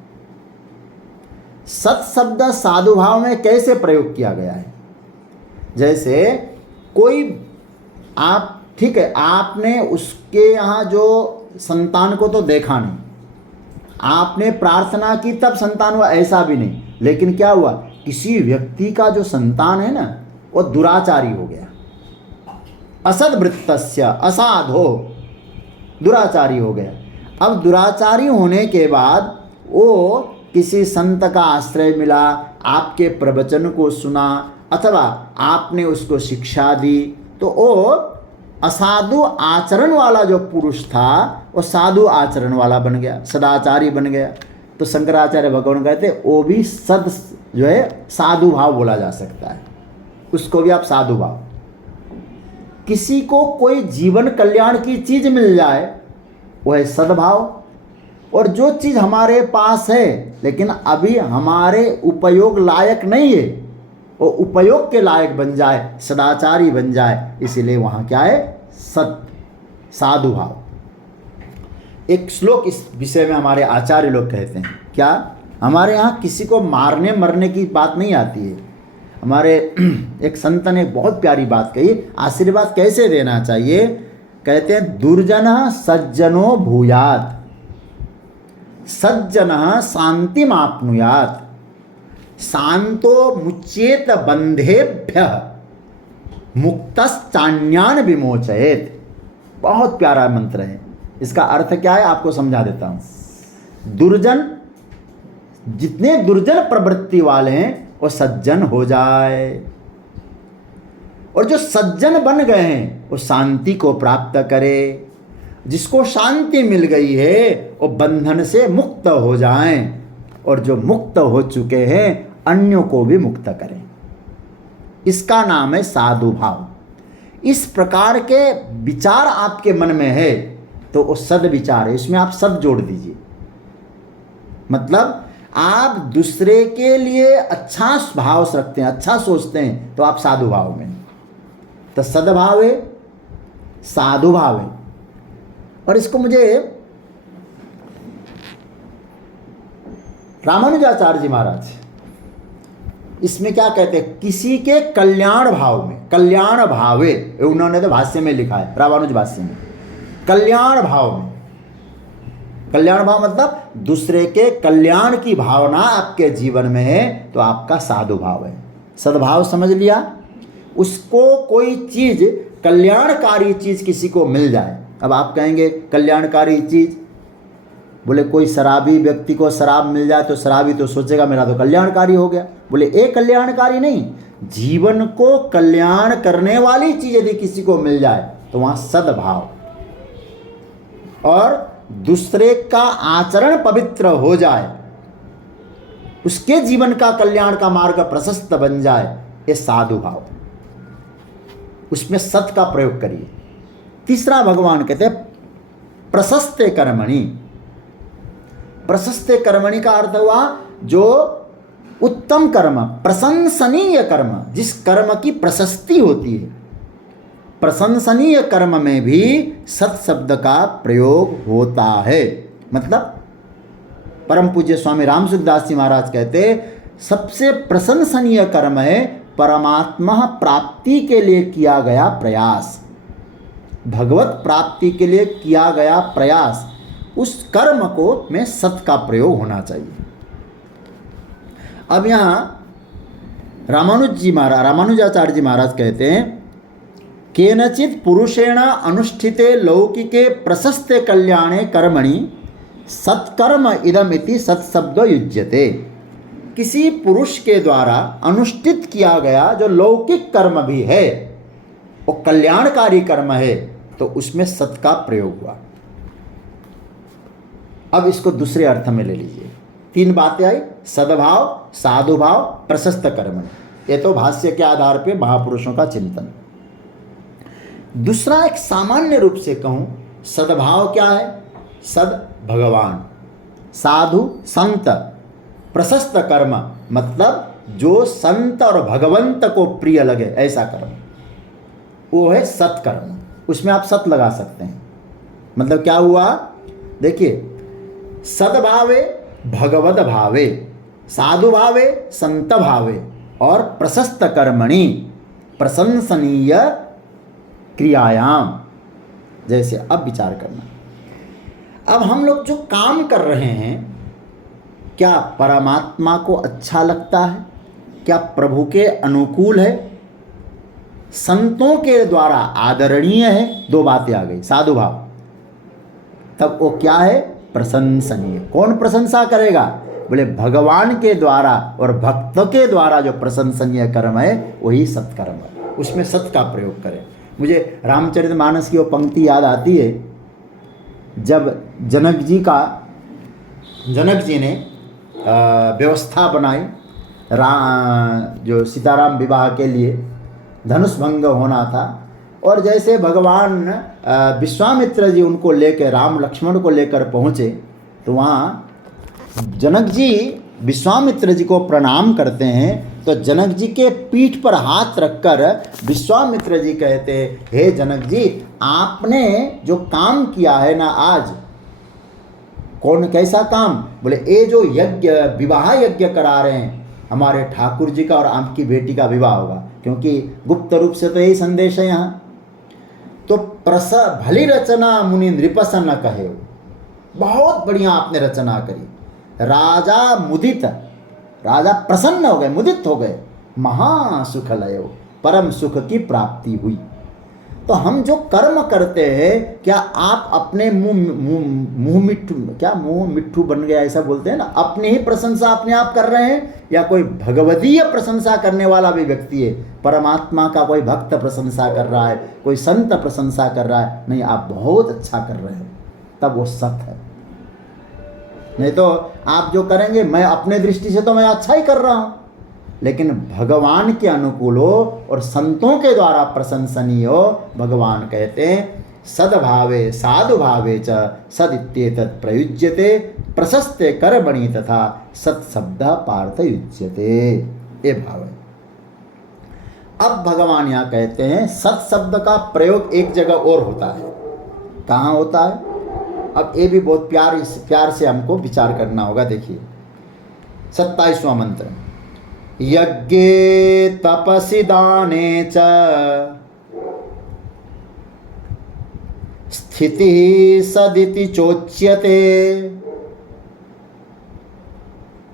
सत शब्द साधु भाव में कैसे प्रयोग किया गया है, जैसे कोई आप ठीक है आपने उसके यहाँ जो संतान को तो देखा नहीं, आपने प्रार्थना की तब संतान हुआ ऐसा भी नहीं, लेकिन क्या हुआ किसी व्यक्ति का जो संतान है ना वो दुराचारी हो गया, असद्वृत्तस्य असाधो दुराचारी हो गया। अब दुराचारी होने के बाद वो किसी संत का आश्रय मिला, आपके प्रवचन को सुना अथवा आपने उसको शिक्षा दी, तो वो असाधु आचरण वाला जो पुरुष था वो साधु आचरण वाला बन गया, सदाचारी बन गया। तो शंकराचार्य भगवान कहते वो भी सद जो है साधु भाव बोला जा सकता है, उसको भी आप साधु भाव। किसी को कोई जीवन कल्याण की चीज मिल जाए वो है सद्भाव, और जो चीज हमारे पास है लेकिन अभी हमारे उपयोग लायक नहीं है वो उपयोग के लायक बन जाए, सदाचारी बन जाए, इसीलिए वहाँ क्या है सत साधु भाव। एक श्लोक इस विषय में हमारे आचार्य लोग कहते हैं, क्या हमारे यहाँ किसी को मारने मरने की बात नहीं आती है। हमारे एक संत ने बहुत प्यारी बात कही, आशीर्वाद कैसे देना चाहिए, कहते हैं दुर्जन सज्जनो भूयात सज्जन शांतिमाप्नुयात शांतो मुच्येत बंधेभ्य मुक्तश्चान्यान विमोचयेत। बहुत प्यारा मंत्र है, इसका अर्थ क्या है आपको समझा देता हूं। दुर्जन, जितने दुर्जन प्रवृत्ति वाले हैं वो सज्जन हो जाए, और जो सज्जन बन गए हैं वो शांति को प्राप्त करे। जिसको शांति मिल गई है वो बंधन से मुक्त हो जाएं, और जो मुक्त हो चुके हैं अन्यों को भी मुक्त करें। इसका नाम है साधु भाव। इस प्रकार के विचार आपके मन में है तो वो सद विचार है, इसमें आप सद जोड़ दीजिए। मतलब आप दूसरे के लिए अच्छा भाव रखते हैं, अच्छा सोचते हैं, तो आप साधु भाव में। तो सद्भाव है, साधु भाव है। और इसको मुझे रामानुजाचार्य जी महाराज इसमें क्या कहते हैं, किसी के कल्याण भाव में, कल्याण भावे उन्होंने तो भाष्य में लिखा है, रामानुज भाष्य में, कल्याण भाव में। कल्याण भाव मतलब दूसरे के कल्याण की भावना आपके जीवन में है तो आपका साधु भाव है। सद्भाव समझ लिया। उसको कोई चीज कल्याणकारी चीज किसी को मिल जाए। अब आप कहेंगे कल्याणकारी चीज, बोले कोई शराबी व्यक्ति को शराब मिल जाए तो शराबी तो सोचेगा मेरा तो कल्याणकारी हो गया। बोले एक कल्याणकारी नहीं, जीवन को कल्याण करने वाली चीज यदि किसी को मिल जाए तो वहां सद्भाव, और दूसरे का आचरण पवित्र हो जाए, उसके जीवन का कल्याण का मार्ग प्रशस्त बन जाए, ये साधु भाव। उसमें सत का प्रयोग करिए। तीसरा भगवान कहते हैं प्रशस्ते कर्मणि। प्रशस्ते कर्मणि का अर्थ हुआ जो उत्तम कर्म, प्रशंसनीय कर्म, जिस कर्म की प्रशस्ति होती है, प्रशंसनीय कर्म में भी सत शब्द का प्रयोग होता है। मतलब परम पूज्य स्वामी राम सुखदास जी महाराज कहते सबसे प्रशंसनीय कर्म है परमात्मा प्राप्ति के लिए किया गया प्रयास, भगवत प्राप्ति के लिए किया गया प्रयास, उस कर्म को में सत का प्रयोग होना चाहिए। अब यहाँ रामानुजाचार्य जी महाराज कहते हैं केनचित पुरुषेण अनुष्ठिते लौकिके प्रशस्ते कल्याणे कर्मणि सत्कर्म इदमिति सत्शब्दो युज्यते। किसी पुरुष के द्वारा अनुष्ठित किया गया जो लौकिक कर्म भी है वो कल्याणकारी कर्म है, तो उसमें सत का प्रयोग हुआ। अब इसको दूसरे अर्थ में ले लीजिए। तीन बातें आई, सद्भाव, साधुभाव, प्रशस्त कर्म। ये तो भाष्य के आधार पे महापुरुषों का चिंतन। दूसरा एक सामान्य रूप से कहूं, सद्भाव क्या है? सद भगवान, साधु संत, प्रशस्त कर्म मतलब जो संत और भगवंत को प्रिय लगे ऐसा कर्म, वो है सत्कर्म। उसमें आप सत लगा सकते हैं। मतलब क्या हुआ? देखिए, सद्भावे भगवद भावे, साधु भावे संत भावे और प्रशस्त कर्मणि प्रशंसनीय क्रियायाम। जैसे अब विचार करना, अब हम लोग जो काम कर रहे हैं क्या परमात्मा को अच्छा लगता है? क्या प्रभु के अनुकूल है? संतों के द्वारा आदरणीय है? दो बातें आ गई, साधु भाव। तब वो क्या है? प्रशंसनीय। कौन प्रशंसा करेगा? बोले भगवान के द्वारा और भक्त के द्वारा जो प्रशंसनीय कर्म है वही सत्कर्म है, उसमें सत का प्रयोग करें। मुझे रामचरितमानस की वो पंक्ति याद आती है, जब जनक जी ने व्यवस्था बनाई जो सीताराम विवाह के लिए, धनुष भंग होना था, और जैसे भगवान विश्वामित्र जी उनको लेकर, राम लक्ष्मण को लेकर पहुँचे, तो वहाँ जनक जी विश्वामित्र जी को प्रणाम करते हैं। तो जनक जी के पीठ पर हाथ रखकर विश्वामित्र जी कहते, हे जनक जी, आपने जो काम किया है ना आज, कौन कैसा काम? बोले ये जो यज्ञ, विवाह यज्ञ करा रहे हैं, हमारे ठाकुर जी का और आपकी बेटी का विवाह होगा, क्योंकि गुप्त रूप से तो यही संदेश है यहाँ। तो भली रचना मुनि नृपसन न कहे, बहुत बढ़िया आपने रचना करी। राजा मुदित, राजा प्रसन्न हो गए, मुदित हो गए, महासुख लयो, परम सुख की प्राप्ति हुई। तो हम जो कर्म करते हैं, क्या आप अपने मुंह मिट्ठू बन गया ऐसा बोलते हैं ना, अपनी ही प्रशंसा अपने आप कर रहे हैं, या कोई भगवदीय प्रशंसा करने वाला भी व्यक्ति है, परमात्मा का कोई भक्त प्रशंसा कर रहा है, कोई संत प्रशंसा कर रहा है, नहीं आप बहुत अच्छा कर रहे हैं, तब वो सत है। नहीं तो आप जो करेंगे, मैं अपने दृष्टि से तो मैं अच्छा ही कर रहा हूं, लेकिन भगवान के अनुकूल हो और संतों के द्वारा प्रशंसनीय हो। भगवान कहते हैं सद्भावे साधु भावे च सदित्येतत् प्रयुज्यते प्रशस्ते कर्मणि तथा सत्शब्द पार्थ युज्यते। ये भाव है। अब भगवान यहाँ कहते हैं सत्शब्द का प्रयोग एक जगह और होता है। कहाँ होता है? अब ये भी बहुत प्यार से हमको विचार करना होगा। देखिए 27वां मंत्र, यज्ञे तपसि दाने च स्थितिः सदिति चोच्यते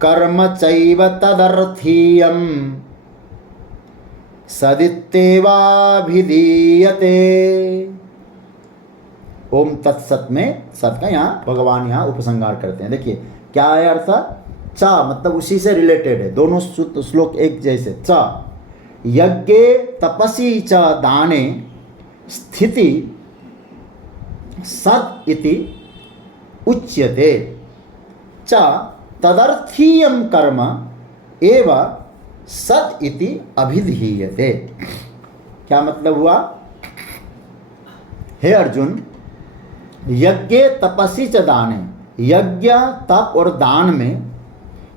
कर्म चैव तदर्थीयं सदित्येवाभिधीयते। ओम तत्सत में सत का यहाँ भगवान यहाँ उपसंहार करते हैं। देखिए क्या है अर्थ? च मतलब उसी से रिलेटेड है, दोनों श्लोक एक जैसे। च यज्ञे तपसी च दाने स्थिति सद इति उच्यते च तदर्थीयं कर्म एव सद इति अभिधीयते। क्या मतलब हुआ? हे अर्जुन, यज्ञ तपसी च दाने, यज्ञ तप और दान में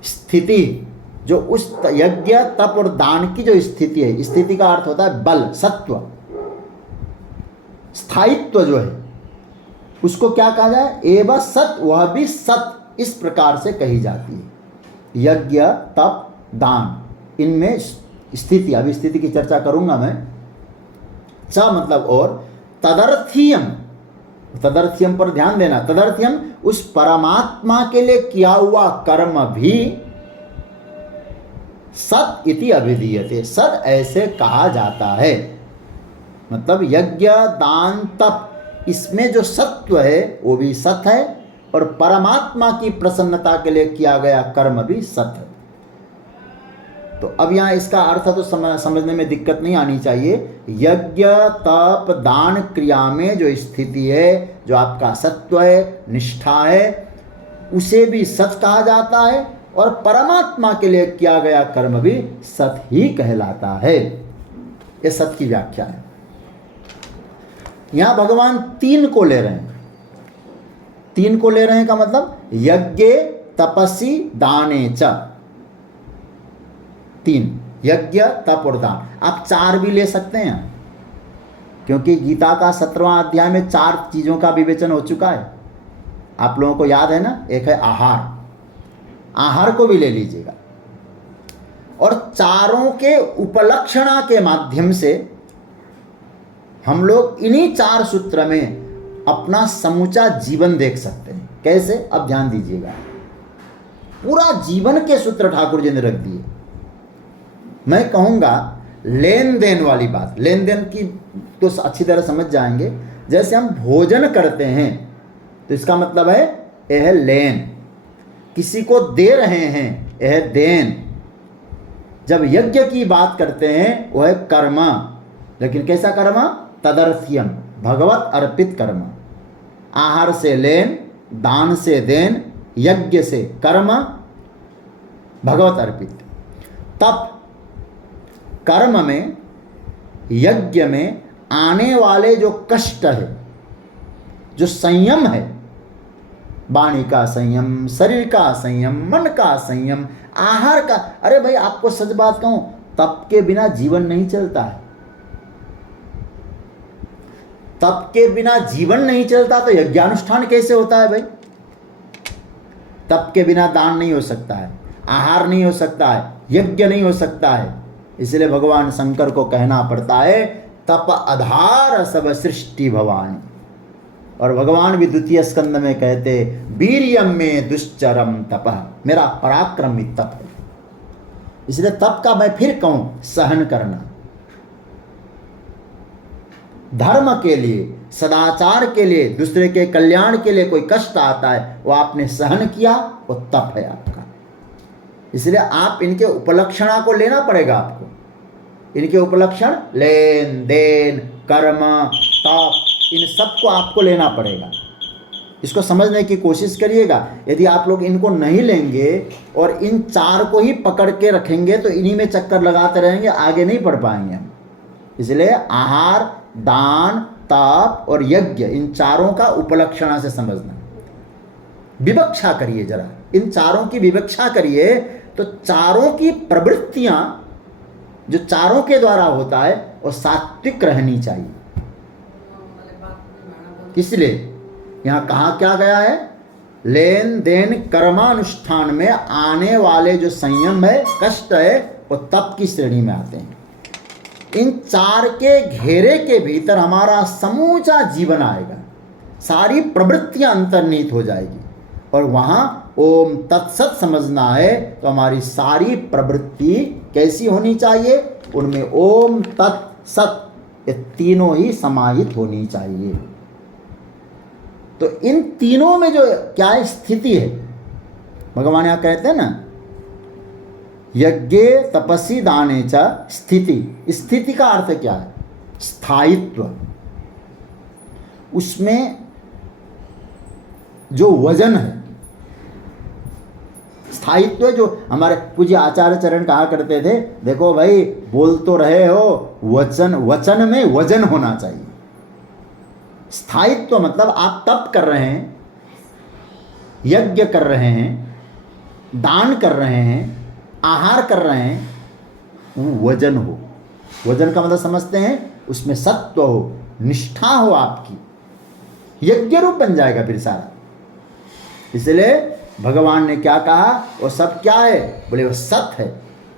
स्थिति, जो उस यज्ञ तप और दान की जो स्थिति है, स्थिति का अर्थ होता है बल, सत्व, स्थायित्व जो है, उसको क्या कहा जाए? एवं सत, वह भी सत, इस प्रकार से कही जाती है। यज्ञ तप दान, इनमें स्थिति, अभी स्थिति की चर्चा करूंगा मैं। च मतलब और, तदर्थीयम, तदर्थीयम पर ध्यान देना, तदर्थीयम उस परमात्मा के लिए किया हुआ कर्म भी सत इति अभिधीयते, सत ऐसे कहा जाता है। मतलब यज्ञ दान तप, इसमें जो सत्व है वो भी सत है, और परमात्मा की प्रसन्नता के लिए किया गया कर्म भी सत है। तो अब यहाँ इसका अर्थ तो समझने में दिक्कत नहीं आनी चाहिए। यज्ञ तप दान क्रिया में जो स्थिति है, जो आपका सत्व है, निष्ठा है, उसे भी सत कहा जाता है, और परमात्मा के लिए किया गया कर्म भी सत ही कहलाता है। ये सत की व्याख्या है। यहां भगवान 3 को ले रहे हैं। 3 को ले रहे हैं का मतलब यज्ञ तपसी दाने च, 3, यज्ञ तप और दान। आप 4 भी ले सकते हैं, क्योंकि गीता का 17वां अध्याय में 4 चीजों का विवेचन हो चुका है। आप लोगों को याद है ना? एक है आहार, आहार को भी ले लीजिएगा। और चारों के उपलक्षणा के माध्यम से हम लोग इन्हीं 4 सूत्र में अपना समूचा जीवन देख सकते हैं। कैसे? अब ध्यान दीजिएगा, पूरा जीवन के सूत्र ठाकुर जी ने रख दिए। मैं कहूंगा लेन देन वाली बात, लेन देन की तो अच्छी तरह समझ जाएंगे। जैसे हम भोजन करते हैं तो इसका मतलब है यह है लेन, किसी को दे रहे हैं यह है देन। जब यज्ञ की बात करते हैं वह है कर्म, लेकिन कैसा कर्म? तदर्थीयम, भगवत अर्पित कर्म। आहार से लेन, दान से देन, यज्ञ से कर्म, भगवत अर्पित। तप, कर्म में, यज्ञ में आने वाले जो कष्ट है, जो संयम है, वाणी का संयम, शरीर का संयम, मन का संयम, आहार का। अरे भाई आपको सच बात कहूं, तप के बिना जीवन नहीं चलता है। तप के बिना जीवन नहीं चलता तो यज्ञानुष्ठान कैसे होता है भाई? तप के बिना दान नहीं हो सकता है, आहार नहीं हो सकता है, यज्ञ नहीं हो सकता है। इसलिए भगवान शंकर को कहना पड़ता है तप आधार सब सृष्टि भवानी। और भगवान भी द्वितीय स्कंद में कहते वीर्यम में दुश्चरम तपः, मेरा पराक्रम भी तप है। इसलिए तप का मैं फिर कहूं सहन करना, धर्म के लिए, सदाचार के लिए, दूसरे के कल्याण के लिए कोई कष्ट आता है वो आपने सहन किया, वो तप है आपका। इसलिए आप इनके उपलक्षणा को लेना पड़ेगा आपको। इनके उपलक्षण लेन देन कर्म तप, इन सब को आपको लेना पड़ेगा। इसको समझने की कोशिश करिएगा। यदि आप लोग इनको नहीं लेंगे और इन 4 को ही पकड़ के रखेंगे तो इन्हीं में चक्कर लगाते रहेंगे, आगे नहीं बढ़ पाएंगे हम। इसलिए आहार, दान, तप और यज्ञ, इन 4 का उपलक्षणा से समझना। विवक्षा करिए जरा, इन 4 की विवक्षा करिए तो 4 की प्रवृत्तियां जो 4 के द्वारा होता है वो सात्विक रहनी चाहिए। इसलिए यहां कहा क्या गया है? लेन देन कर्मानुष्ठान में आने वाले जो संयम है, कष्ट है, वो तप की श्रेणी में आते हैं। इन 4 के घेरे के भीतर हमारा समूचा जीवन आएगा, सारी प्रवृत्तियां अंतर्निहित हो जाएगी, और वहां ओम तत्सत समझना है तो हमारी सारी प्रवृत्ति कैसी होनी चाहिए? उनमें ओम तत्सत, ये तीनों ही समाहित होनी चाहिए। तो इन तीनों में जो क्या स्थिति है, भगवान यहां कहते हैं ना यज्ञ तपस्वी दाने च स्थिति। स्थिति का अर्थ क्या है? स्थायित्व। उसमें जो वजन है, स्थायित्व जो हमारे पूज्य आचार्य चरण कहा करते थे, देखो भाई बोल तो रहे हो, वचन वचन में वजन होना चाहिए। स्थायित्व मतलब आप तप कर रहे हैं, यज्ञ कर रहे हैं, दान कर रहे हैं, आहार कर रहे हैं, वो वजन हो। वजन का मतलब समझते हैं, उसमें सत्व हो, निष्ठा हो आपकी, यज्ञ रूप बन जाएगा फिर सारा। इसलिए भगवान ने क्या कहा, वो सब क्या है, बोले वो सत है।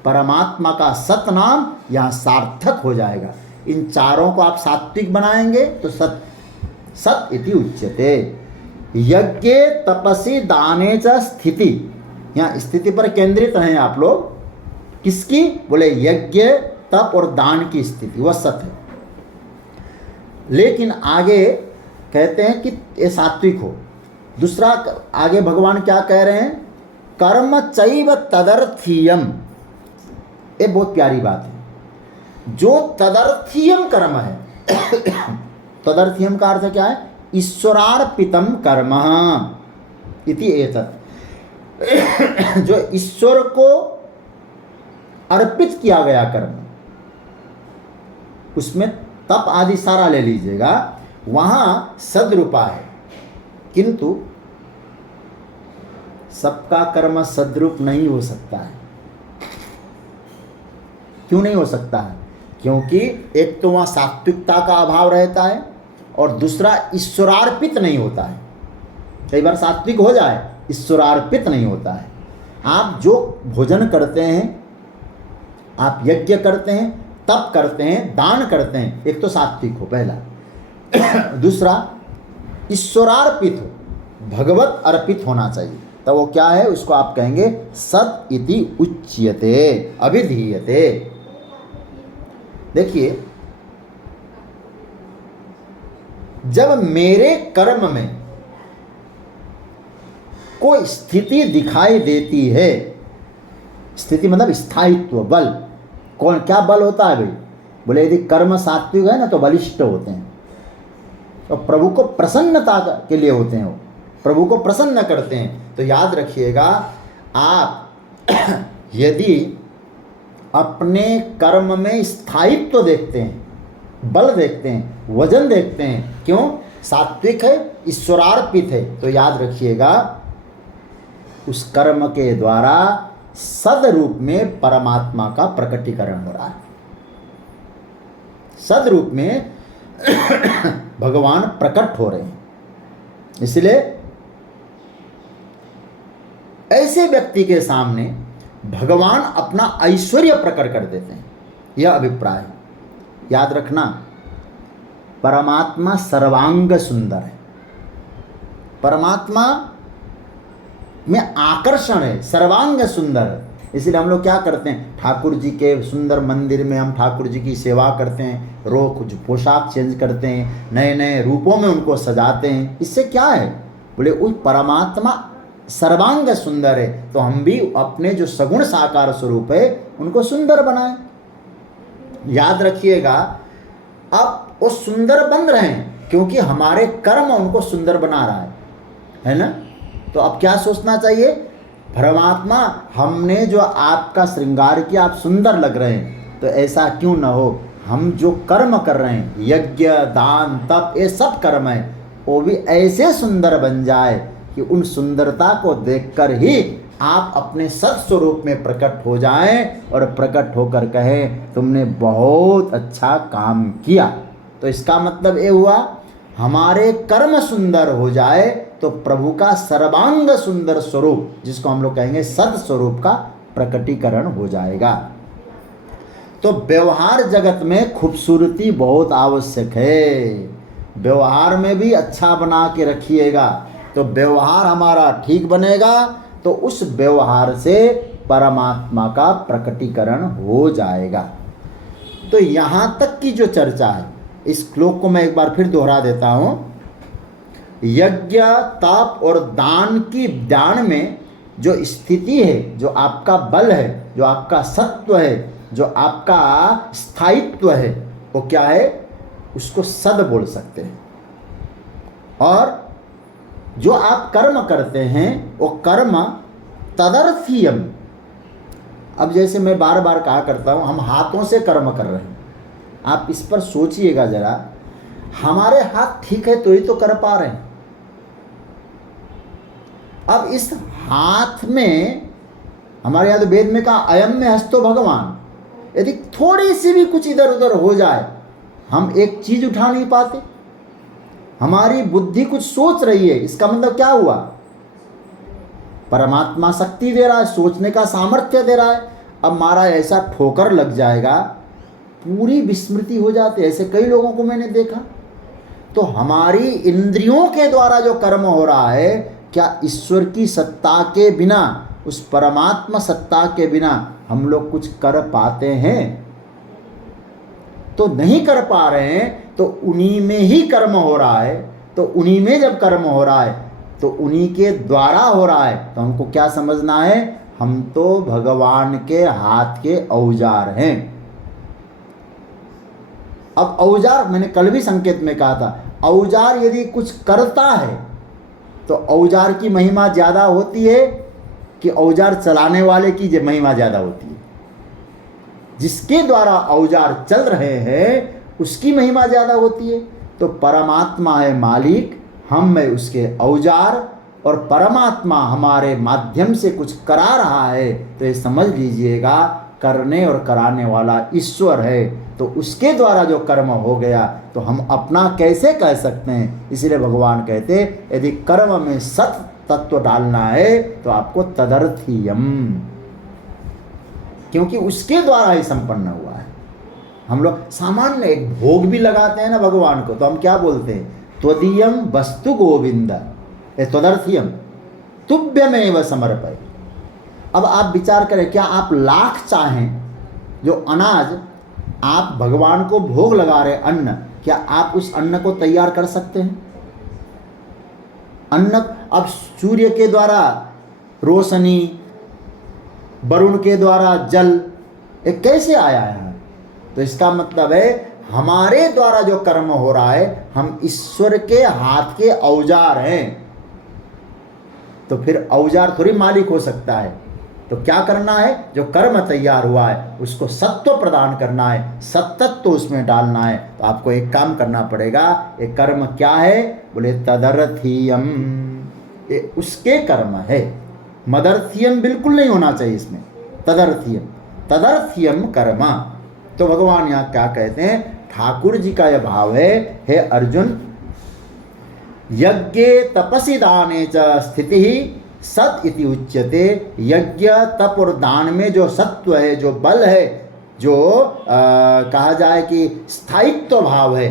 परमात्मा का सत नाम यहाँ सार्थक हो जाएगा। इन चारों को आप सात्विक बनाएंगे तो सत सत इति उच्यते। यज्ञ तपसी दाने च स्थिति, यहाँ स्थिति पर केंद्रित हैं आप लोग। किसकी, बोले यज्ञ तप और दान की स्थिति, वह सत है। लेकिन आगे कहते हैं कि ये सात्विक हो। दूसरा आगे भगवान क्या कह रहे हैं, कर्म चैव तदर्थीयम। ये बहुत प्यारी बात है। जो तदर्थीयम कर्म है तदर्थीयम का अर्थ क्या है, ईश्वरार्पितम कर्म इति एतत्। जो ईश्वर को अर्पित किया गया कर्म, उसमें तप आदि सारा ले लीजिएगा, वहां सद्रूपा है। किंतु सबका कर्म सद्रूप नहीं हो सकता है। क्यों नहीं हो सकता है, क्योंकि एक तो वहां सात्विकता का अभाव रहता है और दूसरा ईश्वरार्पित नहीं होता है। कई बार सात्विक हो जाए, ईश्वरार्पित नहीं होता है। आप जो भोजन करते हैं, आप यज्ञ करते हैं, तप करते हैं, दान करते हैं, एक तो सात्विक हो पहला। दूसरा ईश्वरार्पित हो, भगवत अर्पित होना चाहिए। तो वो क्या है, उसको आप कहेंगे सत इति उच्यते, अभिधीयते। देखिए, जब मेरे कर्म में कोई स्थिति दिखाई देती है, स्थिति मतलब स्थायित्व, बल, कौन क्या बल होता है भाई, बोले यदि कर्म सात्विक है ना तो बलिष्ठ होते हैं, तो प्रभु को प्रसन्नता के लिए होते हैं, वो प्रभु को प्रसन्न करते हैं। तो याद रखिएगा, आप यदि अपने कर्म में स्थायित्व देखते हैं, बल देखते हैं, वजन देखते हैं, क्यों, सात्विक है, ईश्वरार्पित है, तो याद रखिएगा उस कर्म के द्वारा सद रूप में परमात्मा का प्रकटीकरण हो रहा है। सद रूप में भगवान प्रकट हो रहे हैं। इसलिए ऐसे व्यक्ति के सामने भगवान अपना ऐश्वर्य प्रकट कर देते हैं, यह अभिप्राय है। याद रखना, परमात्मा सर्वांग सुंदर है, परमात्मा में आकर्षण है, सर्वांग सुंदर है। इसलिए हम लोग क्या करते हैं, ठाकुर जी के सुंदर मंदिर में हम ठाकुर जी की सेवा करते हैं, रोज कुछ पोशाक चेंज करते हैं, नए नए रूपों में उनको सजाते हैं। इससे क्या है, बोले उस परमात्मा सर्वांग सुंदर है, तो हम भी अपने जो सगुण साकार स्वरूप है उनको सुंदर बनाएं। याद रखिएगा, अब वो सुंदर बन रहे हैं क्योंकि हमारे कर्म उनको सुंदर बना रहा है ना। तो अब क्या सोचना चाहिए, परमात्मा हमने जो आपका श्रृंगार किया, आप सुंदर लग रहे हैं, तो ऐसा क्यों न हो, हम जो कर्म कर रहे हैं, यज्ञ दान तप, ये सब कर्म है, वो भी ऐसे सुंदर बन जाए कि उन सुंदरता को देखकर ही आप अपने सत्स्वरूप में प्रकट हो जाएं और प्रकट होकर कहें तुमने बहुत अच्छा काम किया। तो इसका मतलब ये हुआ, हमारे कर्म सुंदर हो जाए तो प्रभु का सर्वांग सुंदर स्वरूप, जिसको हम लोग कहेंगे सद स्वरूप का प्रकटीकरण हो जाएगा। तो व्यवहार जगत में खूबसूरती बहुत आवश्यक है। व्यवहार में भी अच्छा बना के रखिएगा, तो व्यवहार हमारा ठीक बनेगा, तो उस व्यवहार से परमात्मा का प्रकटीकरण हो जाएगा। तो यहाँ तक की जो चर्चा है, इस श्लोक को मैं एक बार फिर दोहरा देता हूँ। यज्ञ तप और दान में जो स्थिति है, जो आपका बल है, जो आपका सत्व है, जो आपका स्थायित्व है, वो क्या है, उसको सद बोल सकते हैं। और जो आप कर्म करते हैं, वो कर्म तदर्थीयम। अब जैसे मैं बार बार कहा करता हूँ, हम हाथों से कर्म कर रहे हैं, आप इस पर सोचिएगा जरा, हमारे हाथ ठीक है तो ही तो कर पा रहे हैं। अब इस हाथ में, हमारे यहाँ तो वेद में कहा अयम में हस्तो भगवान, यदि थोड़ी सी भी कुछ इधर उधर हो जाए, हम एक चीज उठा नहीं पाते। हमारी बुद्धि कुछ सोच रही है, इसका मतलब क्या हुआ, परमात्मा शक्ति दे रहा है, सोचने का सामर्थ्य दे रहा है। अब हमारा ऐसा ठोकर लग जाएगा, पूरी विस्मृति हो जाती है। ऐसे कई लोगों को मैंने देखा। तो हमारी इंद्रियों के द्वारा जो कर्म हो रहा है, क्या ईश्वर की सत्ता के बिना, उस परमात्मा सत्ता के बिना हम लोग कुछ कर पाते हैं? तो नहीं कर पा रहे हैं। तो उन्हीं में ही कर्म हो रहा है। तो उन्हीं में जब कर्म हो रहा है तो उन्हीं के द्वारा हो रहा है। तो हमको क्या समझना है, हम तो भगवान के हाथ के औजार हैं। अब औजार, मैंने कल भी संकेत में कहा था, औजार यदि कुछ करता है तो औजार की महिमा ज्यादा होती है कि औजार चलाने वाले की महिमा ज्यादा होती है? जिसके द्वारा औजार चल रहे हैं उसकी महिमा ज्यादा होती है। तो परमात्मा है मालिक, हम में उसके औजार, और परमात्मा हमारे माध्यम से कुछ करा रहा है, तो ये समझ लीजिएगा करने और कराने वाला ईश्वर है। तो उसके द्वारा जो कर्म हो गया तो हम अपना कैसे कह सकते हैं? इसलिए भगवान कहते यदि कर्म में सत तत्व डालना है तो आपको तदर्थीयम, क्योंकि उसके द्वारा ही संपन्न हुआ है। हम लोग सामान्य एक भोग भी लगाते हैं ना भगवान को, तो हम क्या बोलते हैं, त्वदीयम वस्तु गोविंद तदर्थीयम तुभ्यमेव समर्पय। अब आप विचार करें, क्या आप लाख चाहें, जो अनाज आप भगवान को भोग लगा रहे अन्न, क्या आप उस अन्न को तैयार कर सकते हैं? अन्न अब सूर्य के द्वारा रोशनी, वरुण के द्वारा जल, ये कैसे आया है? तो इसका मतलब है हमारे द्वारा जो कर्म हो रहा है, हम ईश्वर के हाथ के औजार हैं। तो फिर औजार थोड़ी मालिक हो सकता है। तो क्या करना है, जो कर्म तैयार हुआ है उसको सत्व प्रदान करना है, सत्तत्व उसमें डालना है। तो आपको एक काम करना पड़ेगा। ये कर्म क्या है? बोले तदर्थीयम, ये उसके कर्म है। मदर्थीयम बिल्कुल नहीं होना चाहिए इसमें, तदर्थीयम, तदर्थीयम कर्म। तो भगवान यहाँ क्या कहते हैं, ठाकुर जी का यह भाव है, हे अर्जुन, यज्ञ तपसि दाने च स्थिति ही सत इति उच्यते। यज्ञ, तप और दान में जो सत्व है, जो बल है, जो कहा जाए कि स्थायित्व भाव है,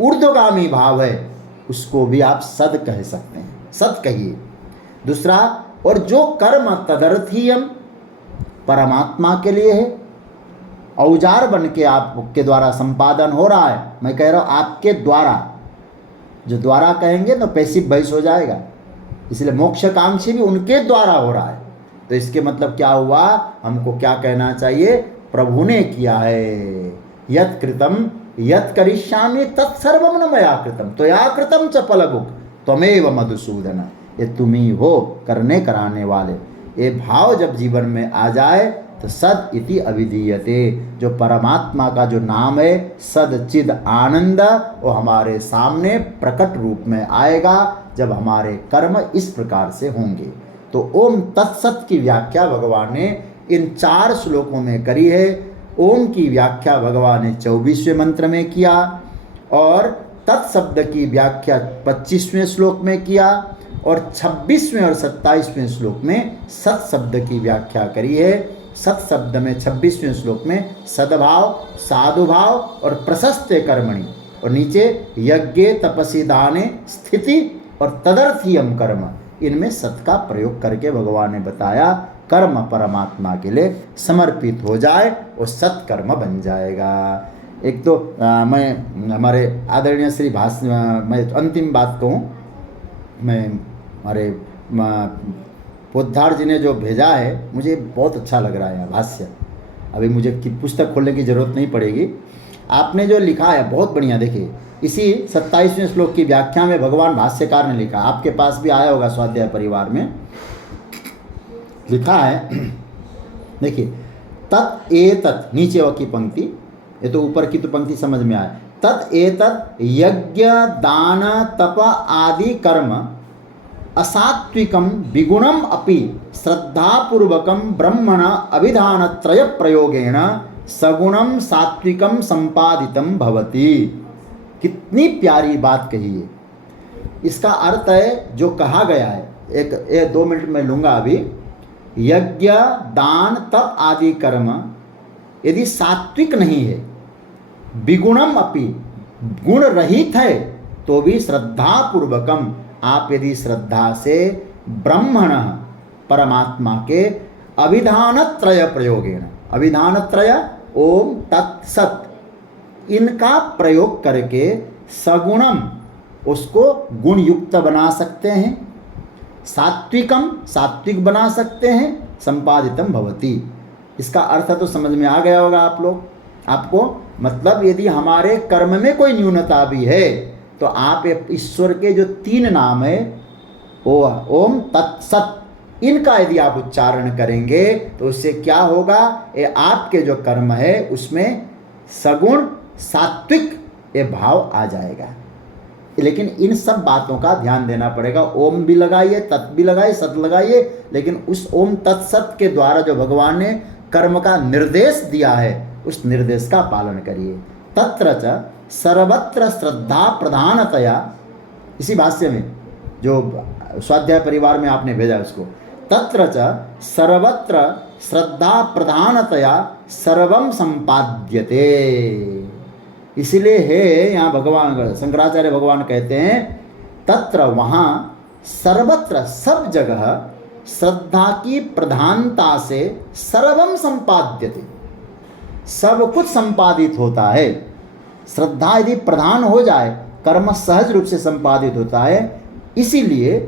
ऊर्ध्वगामी भाव है, उसको भी आप सद कह सकते हैं, सत कहिए। दूसरा, और जो कर्म तदर्थीयम परमात्मा के लिए है, औजार बन के आपके द्वारा संपादन हो रहा है। मैं कह रहा हूँ आपके द्वारा, जो द्वारा कहेंगे तो पैसिव वॉइस हो जाएगा, इसलिए मोक्षकांक्षी भी उनके द्वारा हो रहा है। तो इसके मतलब क्या हुआ, हमको क्या कहना चाहिए, प्रभु ने किया है। यत् कृतम यत् करिष्यामि तत्सर्वम न मया कृतम त्वया कृतम च फलभुक् त्वमेव मधुसूदन। ये तुम ही हो करने कराने वाले। ये भाव जब जीवन में आ जाए तो सद इति अभिधीयते, जो परमात्मा का जो नाम है सद चिद आनंद, वो हमारे सामने प्रकट रूप में आएगा जब हमारे कर्म इस प्रकार से होंगे। तो ओम तत्सत की व्याख्या भगवान ने इन 4 श्लोकों में करी है। ओम की व्याख्या भगवान ने 24वें मंत्र में किया, और तत्शब्द की व्याख्या 25वें श्लोक में किया, और 26वें और 27वें श्लोक में सत शब्द की व्याख्या करी है। सत शब्द में 26वें श्लोक में सद्भाव, साधुभाव और प्रशस्ते कर्मणि, और नीचे यज्ञ तपसि दाने स्थिति और तदर्थीयम कर्म, इनमें सत का प्रयोग करके भगवान ने बताया कर्म परमात्मा के लिए समर्पित हो जाए और सत्कर्म बन जाएगा। एक तो मैं हमारे आदरणीय श्री मैं अंतिम बात कहूँ, मैं हमारे पोद्दार जी ने जो भेजा है, मुझे बहुत अच्छा लग रहा है भाष्य। अभी मुझे पुस्तक खोलने की ज़रूरत नहीं पड़ेगी। आपने जो लिखा है बहुत बढ़िया। देखिए, इसी 27वें श्लोक की व्याख्या में भगवान भाष्यकार ने लिखा, आपके पास भी आया होगा स्वाध्याय परिवार में। लिखा है, देखिए, तत् एतत्, नीचे की पंक्ति, ये तो ऊपर की तो पंक्ति समझ में आए, तत् एतत् यज्ञ दान तप आदि कर्म असात्विकम विगुणम अपि श्रद्धापूर्वकम ब्रह्मण अभिधानत्रय प्रयोगेण सगुणम सात्विकम संपादितम भवति। कितनी प्यारी बात कही है। इसका अर्थ है जो कहा गया है, एक 2 मिनट में लूँगा अभी, यज्ञ दान तप आदि कर्म यदि सात्विक नहीं है, विगुणम अपि, गुण रहित है, तो भी श्रद्धापूर्वकम, आप यदि श्रद्धा से ब्रह्मण, परमात्मा के अभिधानत्रय प्रयोगेण, अभिधानत्रय ओम तत्सत, इनका प्रयोग करके सगुणम, उसको गुण युक्त बना सकते हैं, सात्विकम, सात्विक बना सकते हैं, संपादितम भवति। इसका अर्थ तो समझ में आ गया होगा आपको। मतलब यदि हमारे कर्म में कोई न्यूनता भी है तो आप ईश्वर के जो 3 नाम है, ओम तत्सत, इनका यदि आप उच्चारण करेंगे तो उससे क्या होगा, ये आपके जो कर्म है उसमें सगुण सात्विक ये भाव आ जाएगा। लेकिन इन सब बातों का ध्यान देना पड़ेगा। ओम भी लगाइए, तत् भी लगाइए, सत लगाइए, लेकिन उस ओम तत्सत के द्वारा जो भगवान ने कर्म का निर्देश दिया है उस निर्देश का पालन करिए। तत्र च सर्वत्र श्रद्धा प्रधानतया, इसी भाष्य में जो स्वाध्याय परिवार में आपने भेजा उसको, तत्र च सर्वत्र श्रद्धा प्रधानतया सर्वम संपाद्यते। इसलिए है यहाँ भगवान शंकराचार्य भगवान कहते हैं, तत्र, वहाँ, सर्वत्र, सब जगह श्रद्धा की प्रधानता से सर्वम संपाद्यते, सब कुछ संपादित होता है। श्रद्धा यदि प्रधान हो जाए, कर्म सहज रूप से संपादित होता है। इसीलिए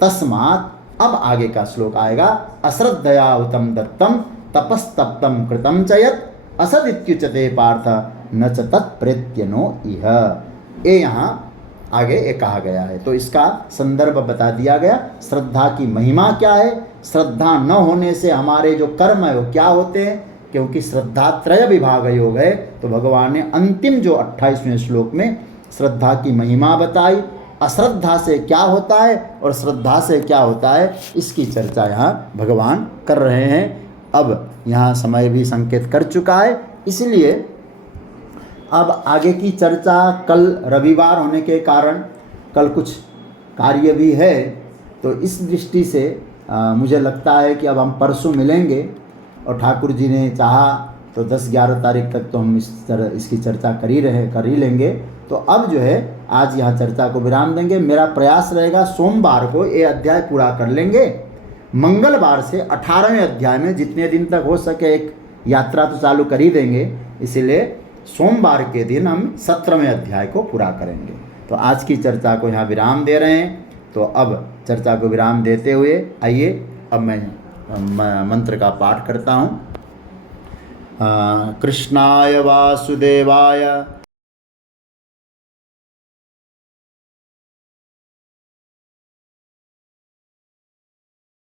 तस्मात्, अब आगे का श्लोक आएगा, अश्रद्धया हुतम दत्तम तपस्तप्तम कृतम च यत् असदित्युच्यते पार्थ न च तत्प्रेत्यनो इह। ये यहाँ आगे ये कहा गया है, तो इसका संदर्भ बता दिया गया। श्रद्धा की महिमा क्या है, श्रद्धा न होने से हमारे जो कर्म है वो क्या होते हैं, क्योंकि श्रद्धा त्रय विभाग योग है। तो भगवान ने अंतिम जो 28वें श्लोक में श्रद्धा की महिमा बताई, अश्रद्धा से क्या होता है और श्रद्धा से क्या होता है, इसकी चर्चा यहाँ भगवान कर रहे हैं। अब यहाँ समय भी संकेत कर चुका है, इसलिए अब आगे की चर्चा कल रविवार होने के कारण कल कुछ कार्य भी है, तो इस दृष्टि से मुझे लगता है कि अब हम परसों मिलेंगे, और ठाकुर जी ने चाहा तो 10-11 तारीख तक तो हम इसकी चर्चा कर ही लेंगे। तो अब जो है आज यहाँ चर्चा को विराम देंगे। मेरा प्रयास रहेगा सोमवार को ये अध्याय पूरा कर लेंगे, मंगलवार से 18वें अध्याय में जितने दिन तक हो सके एक यात्रा तो चालू कर ही देंगे। इसीलिए सोमवार के दिन हम 17वें अध्याय को पूरा करेंगे। तो आज की चर्चा को यहाँ विराम दे रहे हैं। तो अब चर्चा को विराम देते हुए आइए अब मैं मंत्र का पाठ करता हूँ। कृष्णाय वासुदेवाय